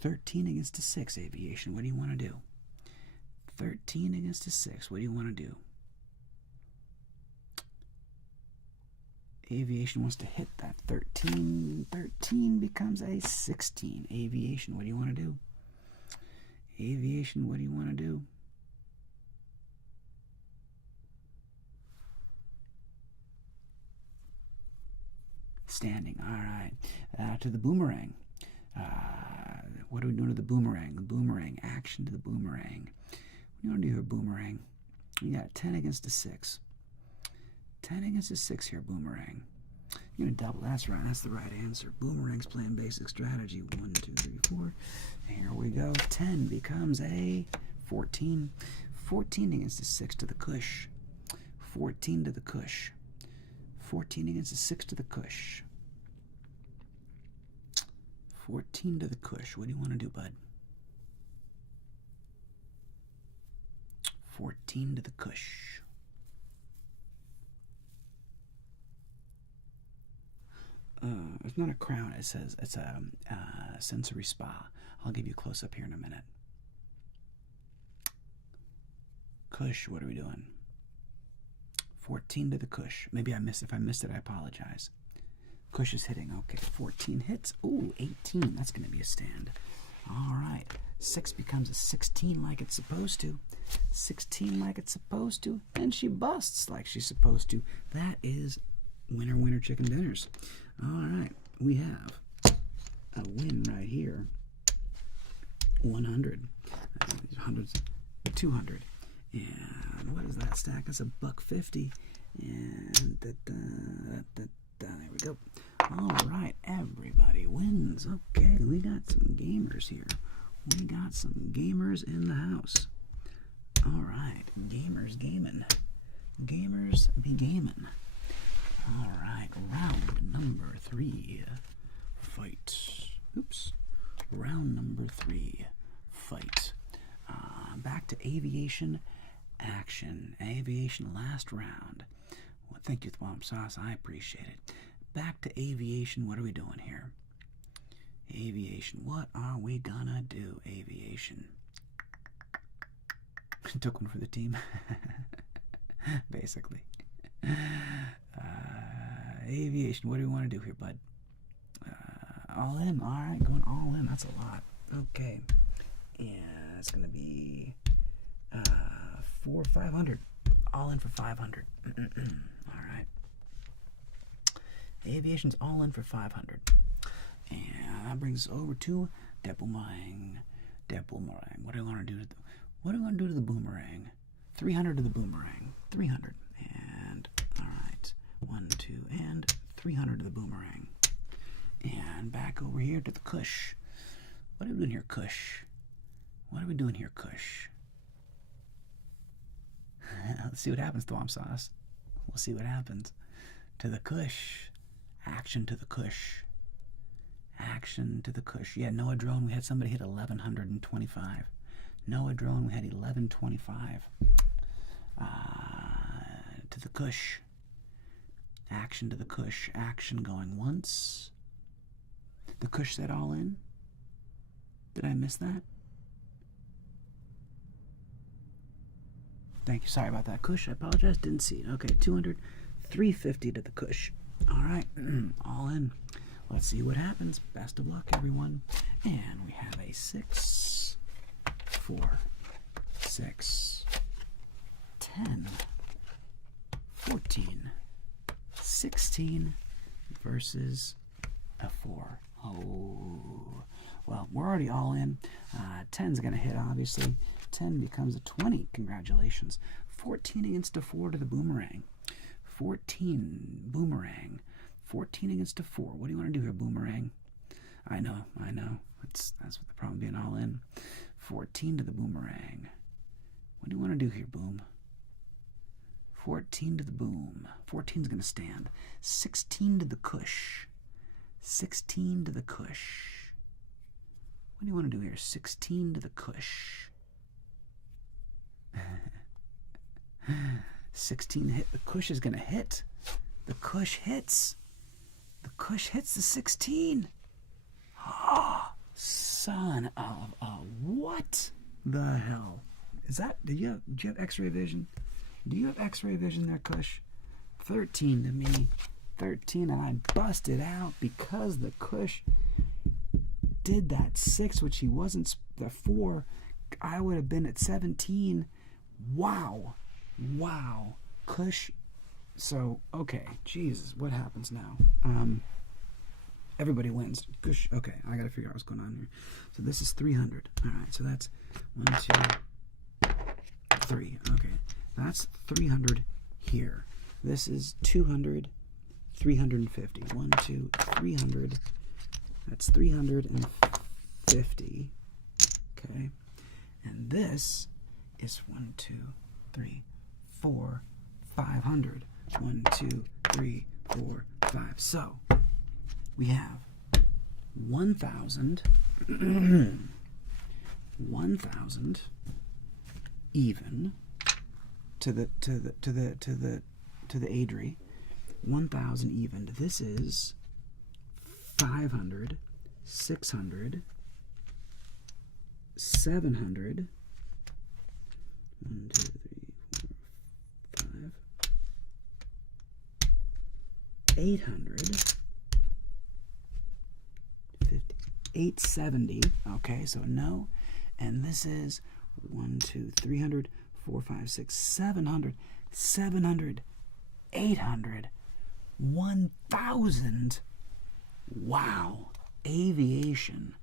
13 against a 6, aviation. What do you want to do? 13 against a 6. What do you want to do? Aviation wants to hit that 13. 13 becomes a 16. Aviation, what do you want to do? Aviation, what do you want to do? Standing. All right. To the boomerang. What are we doing to the boomerang? The boomerang. Action to the boomerang. What do you want to do here, boomerang? You got 10 against a 6. 10 against a 6 here, boomerang. You're going to double. That's right. That's the right answer. Boomerang's playing basic strategy. 1, 2, 3, 4. Here we go. 10 becomes a 14. 14 against the 6 to the cush. 14 to the cush. 14 against the 6 to the cush. 14 to the cush. What do you want to do, bud? 14 to the cush. It's not a crown. It says it's a sensory spa. I'll give you a close-up here in a minute. Cush, what are we doing? 14 to the cush. Maybe I missed. If I missed it, I apologize. Cush is hitting. Okay, 14 hits. Ooh, 18. That's going to be a stand. All right. 6 becomes a 16 like it's supposed to. 16 like it's supposed to. And she busts like she's supposed to. That is winner, winner, chicken dinners. All right. We have a win right here. 100. Hundreds. 200. And what is that stack? That's $1.50. And there we go. All right, everybody wins. Okay, we got some gamers here. We got some gamers in the house. All right, gamers gaming. Gamers be gaming. All right, round number 3. Fight. Oops. Round number 3. Fight. Back to aviation action. Aviation last round. Well, thank you, Thwomp Sauce. I appreciate it. Back to aviation. What are we doing here? Aviation. What are we gonna do? Aviation. Took one for the team. Basically. Aviation. What do we want to do here, bud? All in. All right, going all in. That's a lot. Okay. Yeah, it's gonna be 500. All in for 500. All right. Aviation's all in for 500. And that brings us over to that boomerang. That boomerang. What do I want to do to the boomerang? 300 to the boomerang. 300. And all right. 1, 2, and 300 to the boomerang. And back over here to the cush. What are we doing here, cush? What are we doing here, cush? Let's see what happens, Thwomp Sauce. We'll see what happens. To the cush. Action to the cush. Action to the cush. Yeah, Noah Drone, we had somebody hit 1,125. Noah Drone, we had 1,125. To the cush. Action to the cush. Action going once. The cush said all in. Did I miss that? Thank you. Sorry about that, cush. I apologize. Didn't see it. Okay, 200, 350 to the cush. All right, all in. Let's see what happens. Best of luck, everyone. And we have a 6, 4, 6, 10, 14, 16 versus a 4. Oh, well, we're already all in. 10's going to hit, obviously. 10 becomes a 20. Congratulations. 14 against a 4 to the boomerang. 14, boomerang. 14 against a 4. What do you want to do here, boomerang? I know. That's what the problem being all in. 14 to the boomerang. What do you want to do here, boom? 14 to the boom. 14's going to stand. 16 to the cush. 16 to the cush. What do you want to do here? 16 to the cush. 16 hit. The cush is going to hit. The cush hits. The cush hits the 16. Oh, son of a what the hell? Is that, do you have x-ray vision? Do you have x-ray vision there, cush? 13 to me. 13, and I busted out because the cush did that 6, which he wasn't, the 4. I would have been at 17. Wow. Cush. So, okay. Jesus, what happens now? Everybody wins. Cush. Okay, I gotta figure out what's going on here. So this is 300. All right, so that's 1, 2, 3. Okay, that's 300 here. This is 200, 350. 1, 2, 300. That's 350. Okay, and this is 1, 2, 3, 4, 500. 1, 2, 3, 4, 5. So we have 1,000, 1,000 even to the Adri. 1,000 even. This is 500, 600, 700. 1, 2, 3, 4, 5. 800. 50, 870. Okay, so no. And this is 1, 2, 300, 4, 5, 6, 700, 700, 800, 1,000. Wow. Aviation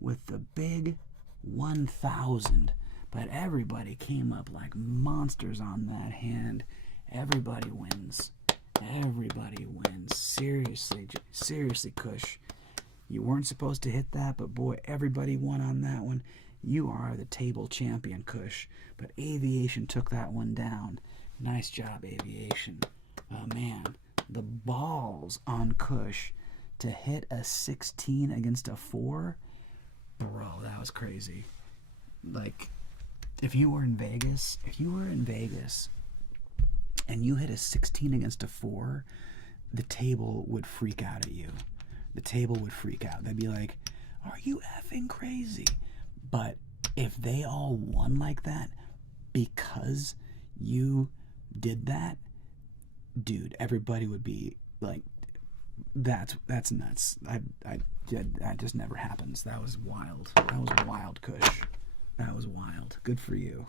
with the big 1,000. But everybody came up like monsters on that hand. Everybody wins. Everybody wins. Seriously, seriously, Kush. You weren't supposed to hit that, but boy, everybody won on that one. You are the table champion, Kush. But Aviation took that one down. Nice job, Aviation. Oh, man. The balls on Kush to hit a 16 against a 4. Bro, that was crazy. Like, if you were in Vegas and you hit a 16 against a 4, the table would freak out at you. The table would freak out. They'd be like, are you effing crazy? But if they all won like that because you did that, dude, everybody would be like, that's nuts. That just never happens. That was wild. That was wild, Kush. That was wild. Good for you.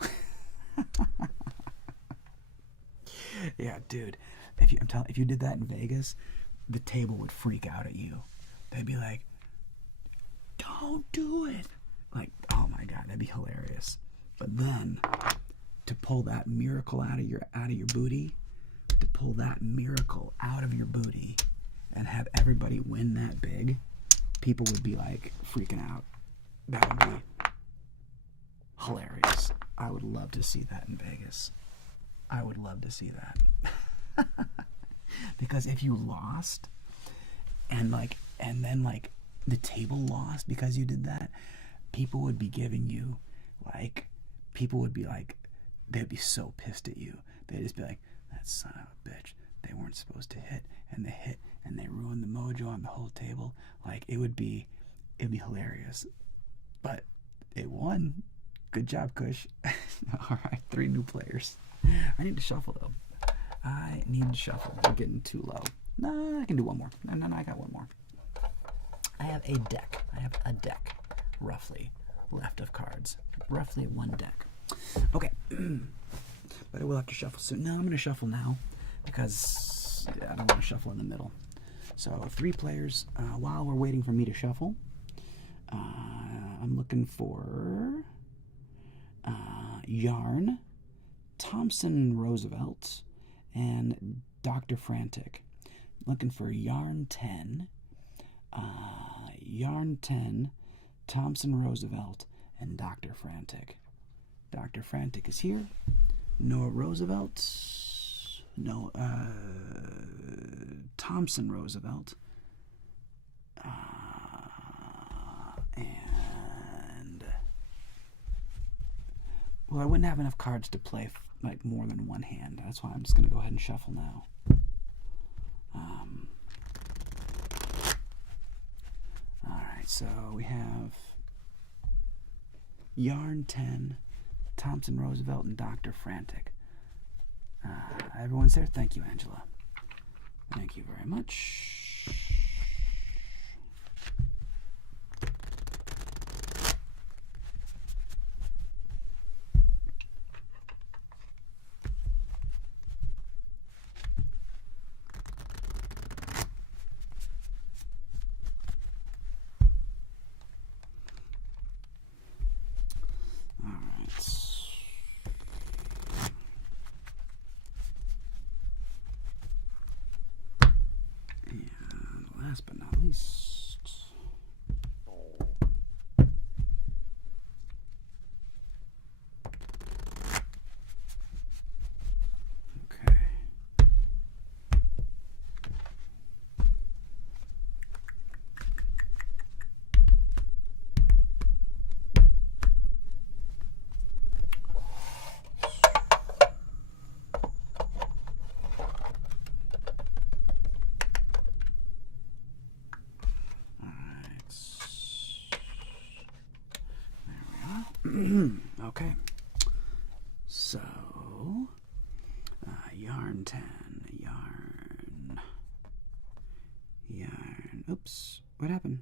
Yeah, dude. If you did that in Vegas, the table would freak out at you. They'd be like, "Don't do it!" Like, oh my god, that'd be hilarious. But then, to pull that miracle out of your booty, and have everybody win that big, people would be like freaking out. That would be hilarious. I would love to see that in Vegas. I would love to see that. Because if you lost and then the table lost because you did that, people would be giving you they'd be so pissed at you. They'd just be like, that son of a bitch, they weren't supposed to hit, and they hit, and they ruined the mojo on the whole table. Like, it'd be hilarious. But it won. Good job, Kush. All right, 3 new players. I need to shuffle, though. I need to shuffle. I'm getting too low. No, I can do one more. No, I got one more. I have a deck, roughly, left of cards. Roughly 1 deck. Okay. But I will have to shuffle soon. No, I'm going to shuffle now because I don't want to shuffle in the middle. So 3 players. While we're waiting for me to shuffle, I'm looking for Yarn, Thompson Roosevelt, and Dr. Frantic. Looking for Yarn 10, Thompson Roosevelt, and Dr. Frantic. Dr. Frantic is here. Noah Roosevelt. No, Thompson Roosevelt. And well, I wouldn't have enough cards to play like more than one hand. That's why I'm just going to go ahead and shuffle now. Alright, so we have Yarn 10, Thompson Roosevelt, and Dr. Frantic. Everyone's there? Thank you, Angela. Thank you very much. Last but not least, So, yarn 10, yarn. Oops, what happened?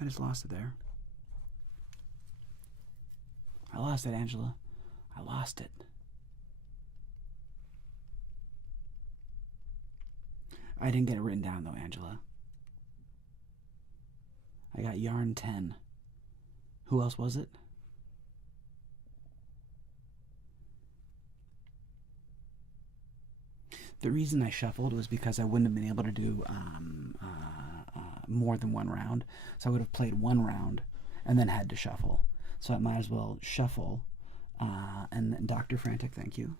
I just lost it there. I lost it, Angela. I lost it. I didn't get it written down, though, Angela. I got yarn 10. Who else was it? The reason I shuffled was because I wouldn't have been able to do more than one round. So I would have played one round and then had to shuffle. So I might as well shuffle. And then Dr. Frantic, thank you.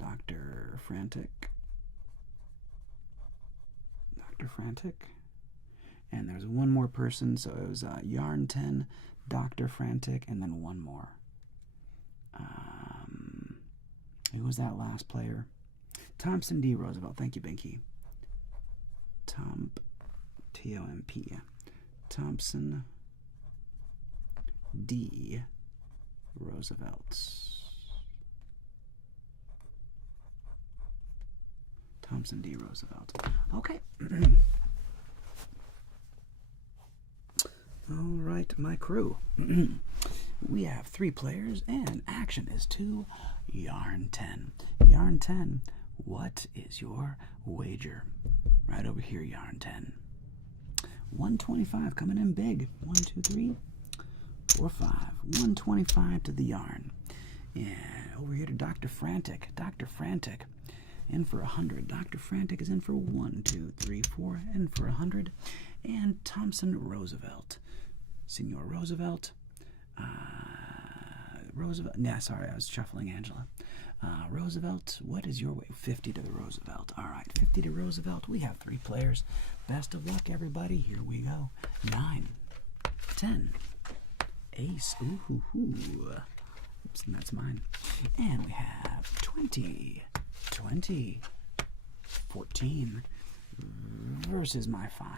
Dr. Frantic. Dr. Frantic. And there's one more person, so it was yarn 10, Dr. Frantic, and then one more. Who was that last player? Thompson D. Roosevelt. Thank you, Binky. T-O-M-P. Thompson D. Roosevelt. Thompson D. Roosevelt. Okay. All right, my crew. We have 3 players, and action is to yarn 10. Yarn 10, what is your wager? Right over here, yarn 10. 125 coming in big. 1, 2, 3, 4, 5. 125 to the yarn. And over here to Dr. Frantic. Dr. Frantic in for 100. Dr. Frantic is in for 1, 2, 3, 4, in for 100. And Thompson Roosevelt. Senor Roosevelt. Roosevelt. Nah, sorry, I was shuffling Angela. Roosevelt, what is your way? 50 to the Roosevelt. All right, 50 to Roosevelt. We have 3 players. Best of luck, everybody. Here we go. 9, 10, ace. Ooh, oops, and that's mine. And we have 20, 20, 14 versus my 5.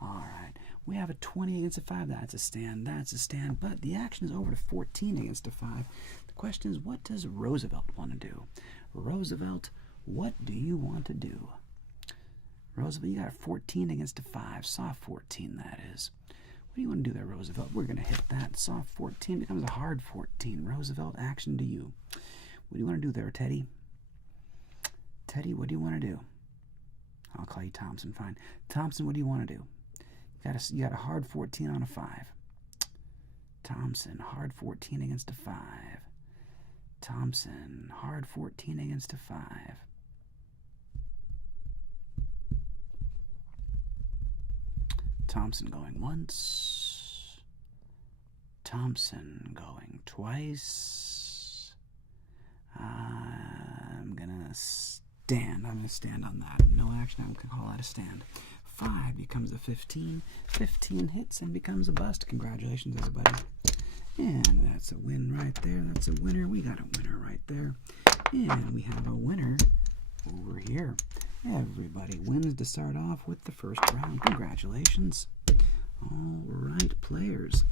All right, we have a 20 against a 5. That's a stand. That's a stand. But the action is over to 14 against a 5. The question is, what does Roosevelt want to do? Roosevelt, what do you want to do? Roosevelt, you got 14 against a 5. Soft 14, that is. What do you want to do there, Roosevelt? We're going to hit that. Soft 14 becomes a hard 14. Roosevelt, action to you. What do you want to do there, Teddy? Teddy, what do you want to do? I'll call you Thompson, fine. Thompson, what do you want to do? You got a hard 14 on a 5. Thompson, hard 14 against a 5. Thompson, hard 14 against a 5. Thompson going once. Thompson going twice. I'm gonna stand. I'm gonna stand on that. No action. I'm gonna call that a stand. 5 becomes a 15. 15 hits and becomes a bust. Congratulations, everybody. And that's a win right there. That's a winner. We got a winner right there. And we have a winner over here. Everybody wins to start off with the first round. Congratulations. All right, players.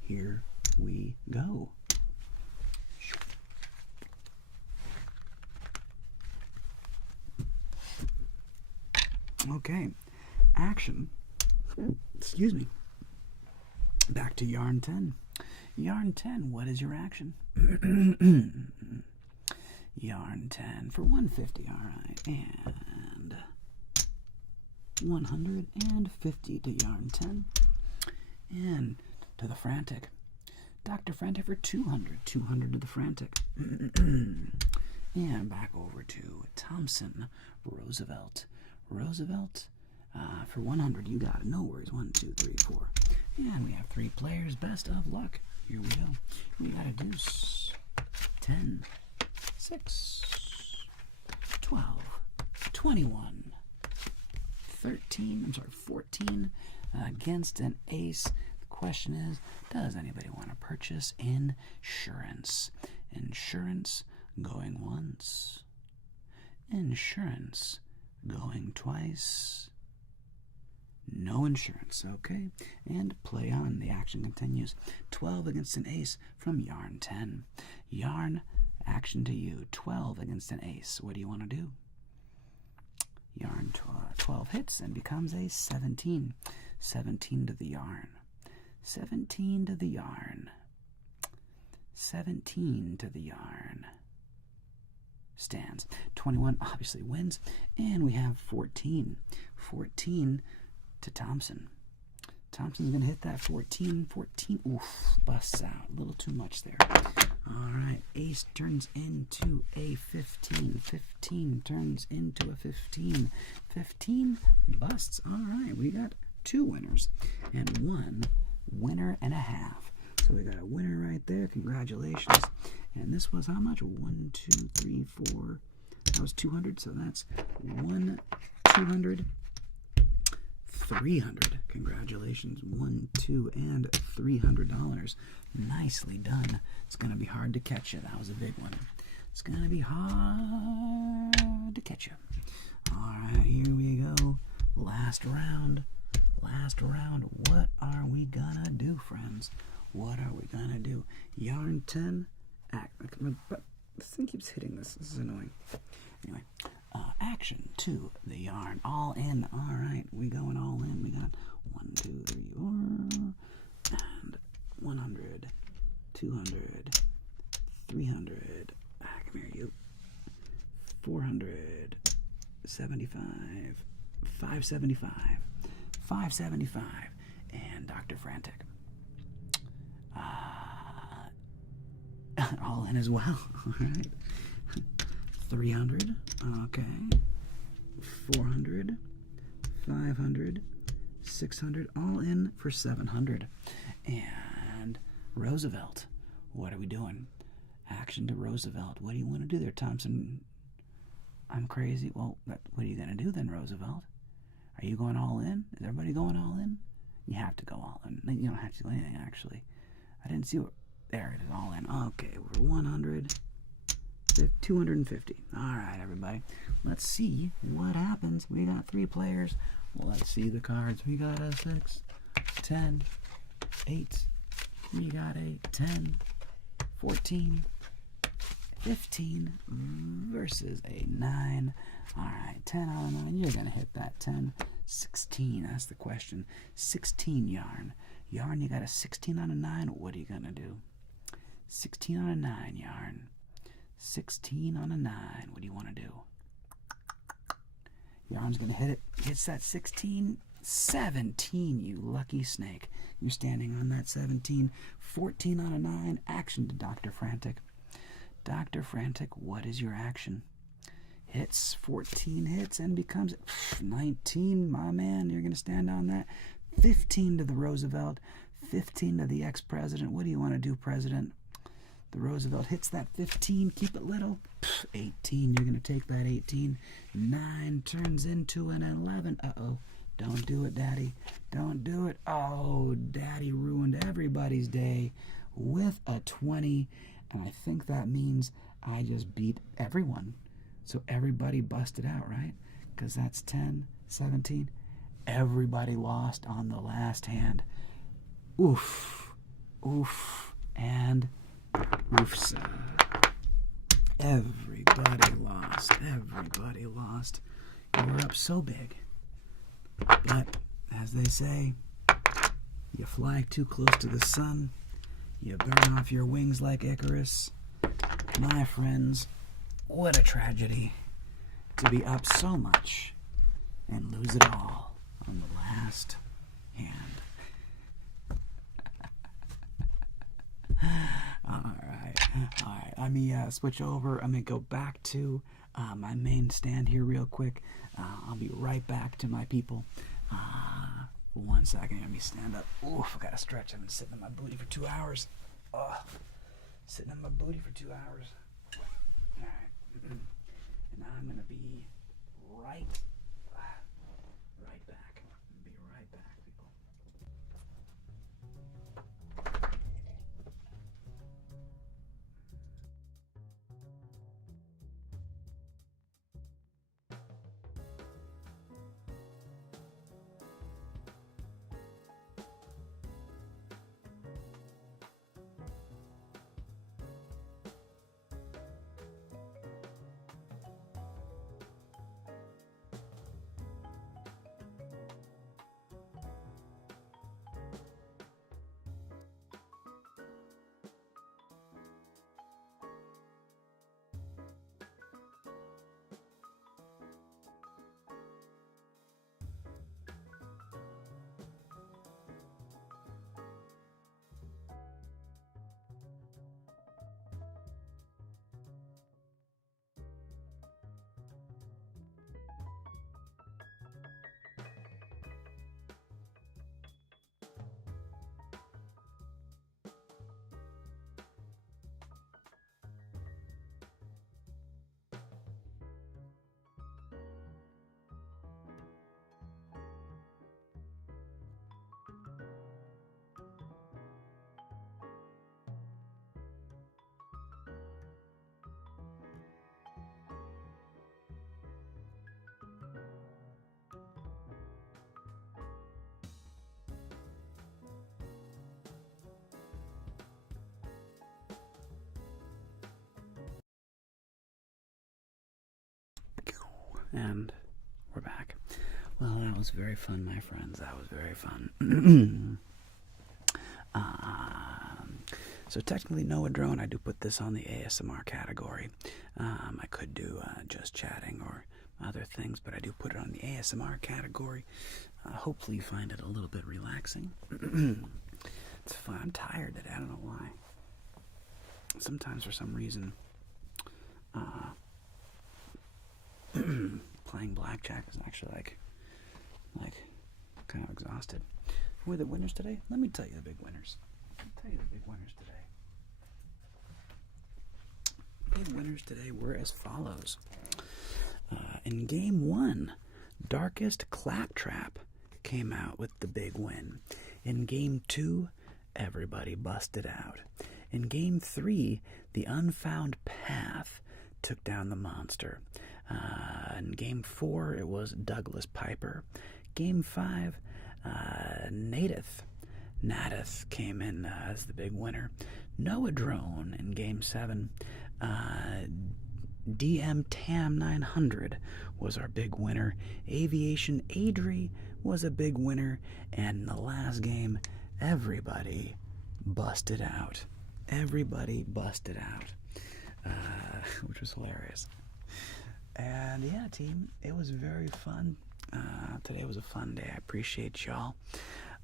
Here we go. Okay. Action. Excuse me. Back to yarn 10. Yarn 10, what is your action? Yarn 10 for 150, all right. And 150 to yarn 10. And to the Frantic. Dr. Frantic for 200. 200 to the Frantic. And back over to Thompson Roosevelt. Roosevelt for 100. You got it. No worries. 1, 2, 3, 4. And we have 3 players. Best of luck. Here we go. We got a deuce. 10, 6, 12, 21, 13, I'm sorry, 14 against an ace. The question is, does anybody want to purchase insurance? Insurance going once. Insurance going twice. No insurance, okay? And play on. The action continues. 12 against an ace from Yarn 10. Yarn, action to you. 12 against an ace. What do you want to do? Yarn 12 hits and becomes a 17. 17 to the Yarn. 17 to the Yarn. 17 to the Yarn. Stands. 21 obviously wins. And we have 14. 14 to Thompson. Thompson's going to hit that 14. 14. Oof. Busts out. A little too much there. All right. Ace turns into a 15. 15 turns into a 15. 15 busts. All right. We got 2 winners and 1 winner and a half. So we got a winner right there. Congratulations. And this was how much? 1, 2, 3, 4. That was 200. So that's 1, 200, 300. Congratulations. 1, 2, and $300. Nicely done. It's going to be hard to catch you. That was a big one. It's going to be hard to catch you. All right, here we go. Last round. Last round. What are we going to do, friends? What are we going to do? Yarn 10. But this thing keeps hitting this. This is annoying. Anyway, action 2. The Yarn. All in. All right, we going all in. We got 1, 2, 3, 4. And 100, 200, 300. Come here, you. 400, 75, 575, 575, and Dr. Frantic. All in as well. All right. 300. Okay. 400, 500, 600. All in for 700. And Roosevelt. What are we doing? Action to Roosevelt. What do you want to do there, Thompson? I'm crazy. Well, what are you going to do then, Roosevelt? Are you going all in? Is everybody going all in? You have to go all in. You don't have to do anything, actually. I didn't see what... There it is, all in. Okay, we're 100, 250. All right, everybody. Let's see what happens. We got 3 players. Well, let's see the cards. We got a 6, 10, 8. We got a 10, 14, 15 versus a 9. All right, 10 out of 9. You're going to hit that 10. 16, that's the question. 16 Yarn. Yarn, you got a 16 out of 9. What are you going to do? 16 on a 9, Yarn. 16 on a 9. What do you want to do? Yarn's going to hit it. Hits that 16. 17, you lucky snake. You're standing on that 17. 14 on a 9. Action to Dr. Frantic. Dr. Frantic, what is your action? Hits. 14 hits and becomes 19. My man, you're going to stand on that. 15 to the Roosevelt. 15 to the ex-president. What do you want to do, President? The Roosevelt hits that 15. Keep it little. 18. You're going to take that 18. 9 turns into an 11. Uh-oh. Don't do it, Daddy. Don't do it. Oh, Daddy ruined everybody's day with a 20. And I think that means I just beat everyone. So everybody busted out, right? Because that's 10, 17. Everybody lost on the last hand. Oof. Oof. And oofs. Everybody lost. Everybody lost. You were up so big. But, as they say, you fly too close to the sun. You burn off your wings like Icarus. My friends, what a tragedy to be up so much and lose it all on the last hand. All right. Let me switch over. I'm going to go back to my main stand here real quick. I'll be right back to my people. 1 second. Let me stand up. Oof, I got to stretch. I've been sitting on my booty for 2 hours. Oh, sitting on my booty for 2 hours. All right. And now I'm going to be right back. Be right back, people. And we're back. Well, that was very fun, my friends. That was very fun. So technically, Noah Drone, I do put this on the ASMR category. I could do just chatting or other things, but I do put it on the ASMR category. Hopefully you find it a little bit relaxing. It's fun. I'm tired today. I don't know why. Sometimes for some reason, playing blackjack is actually like kind of exhausted. Who are the winners today? Let me tell you the big winners. Big winners today were as follows. In game 1, Darkest Claptrap came out with the big win. In game 2, everybody busted out. In game 3, The Unfound Path took down the monster. In game 4, it was Douglas Piper. Game 5, Nadith came in as the big winner. Noah Drone in game 7. DM Tam 900 was our big winner. Aviation Adri was a big winner. And in the last game, everybody busted out. Everybody busted out. Which was hilarious. And yeah, team, it was very fun. Today was a fun day. I appreciate y'all.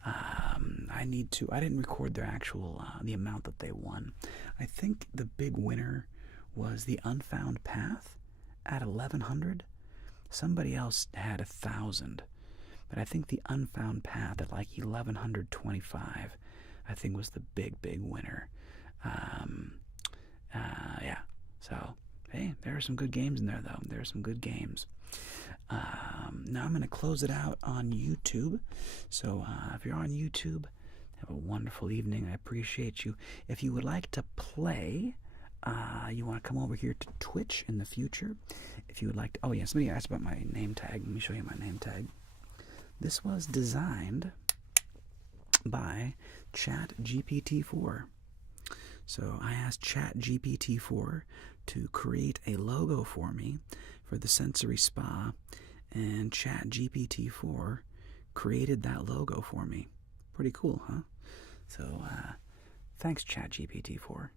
I didn't record their actual, the amount that they won. I think the big winner was The Unfound Path at 1,100. Somebody else had 1,000. But I think The Unfound Path at like 1,125, I think was the big winner. Yeah. So, hey, there are some good games in there, though. There are some good games. Now I'm going to close it out on YouTube. So if you're on YouTube, have a wonderful evening. I appreciate you. If you would like to play, you want to come over here to Twitch in the future. If you would like to... Oh, yeah, somebody asked about my name tag. Let me show you my name tag. This was designed by ChatGPT-4. So I asked ChatGPT-4 to create a logo for me for the Sensory Spa, and ChatGPT-4 created that logo for me. Pretty cool, huh? So, thanks, ChatGPT-4.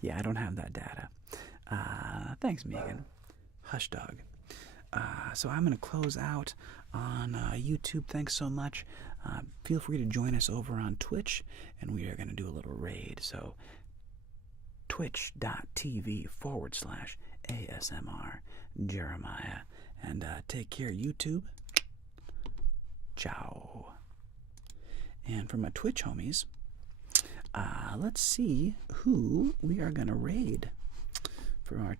Yeah, I don't have that data. Thanks, Megan. Hush dog. So I'm going to close out on YouTube. Thanks so much. Feel free to join us over on Twitch, and we are going to do a little raid. So twitch.tv/ASMR Jeremiah. And take care, YouTube. Ciao. And for my Twitch homies, let's see who we are going to raid for our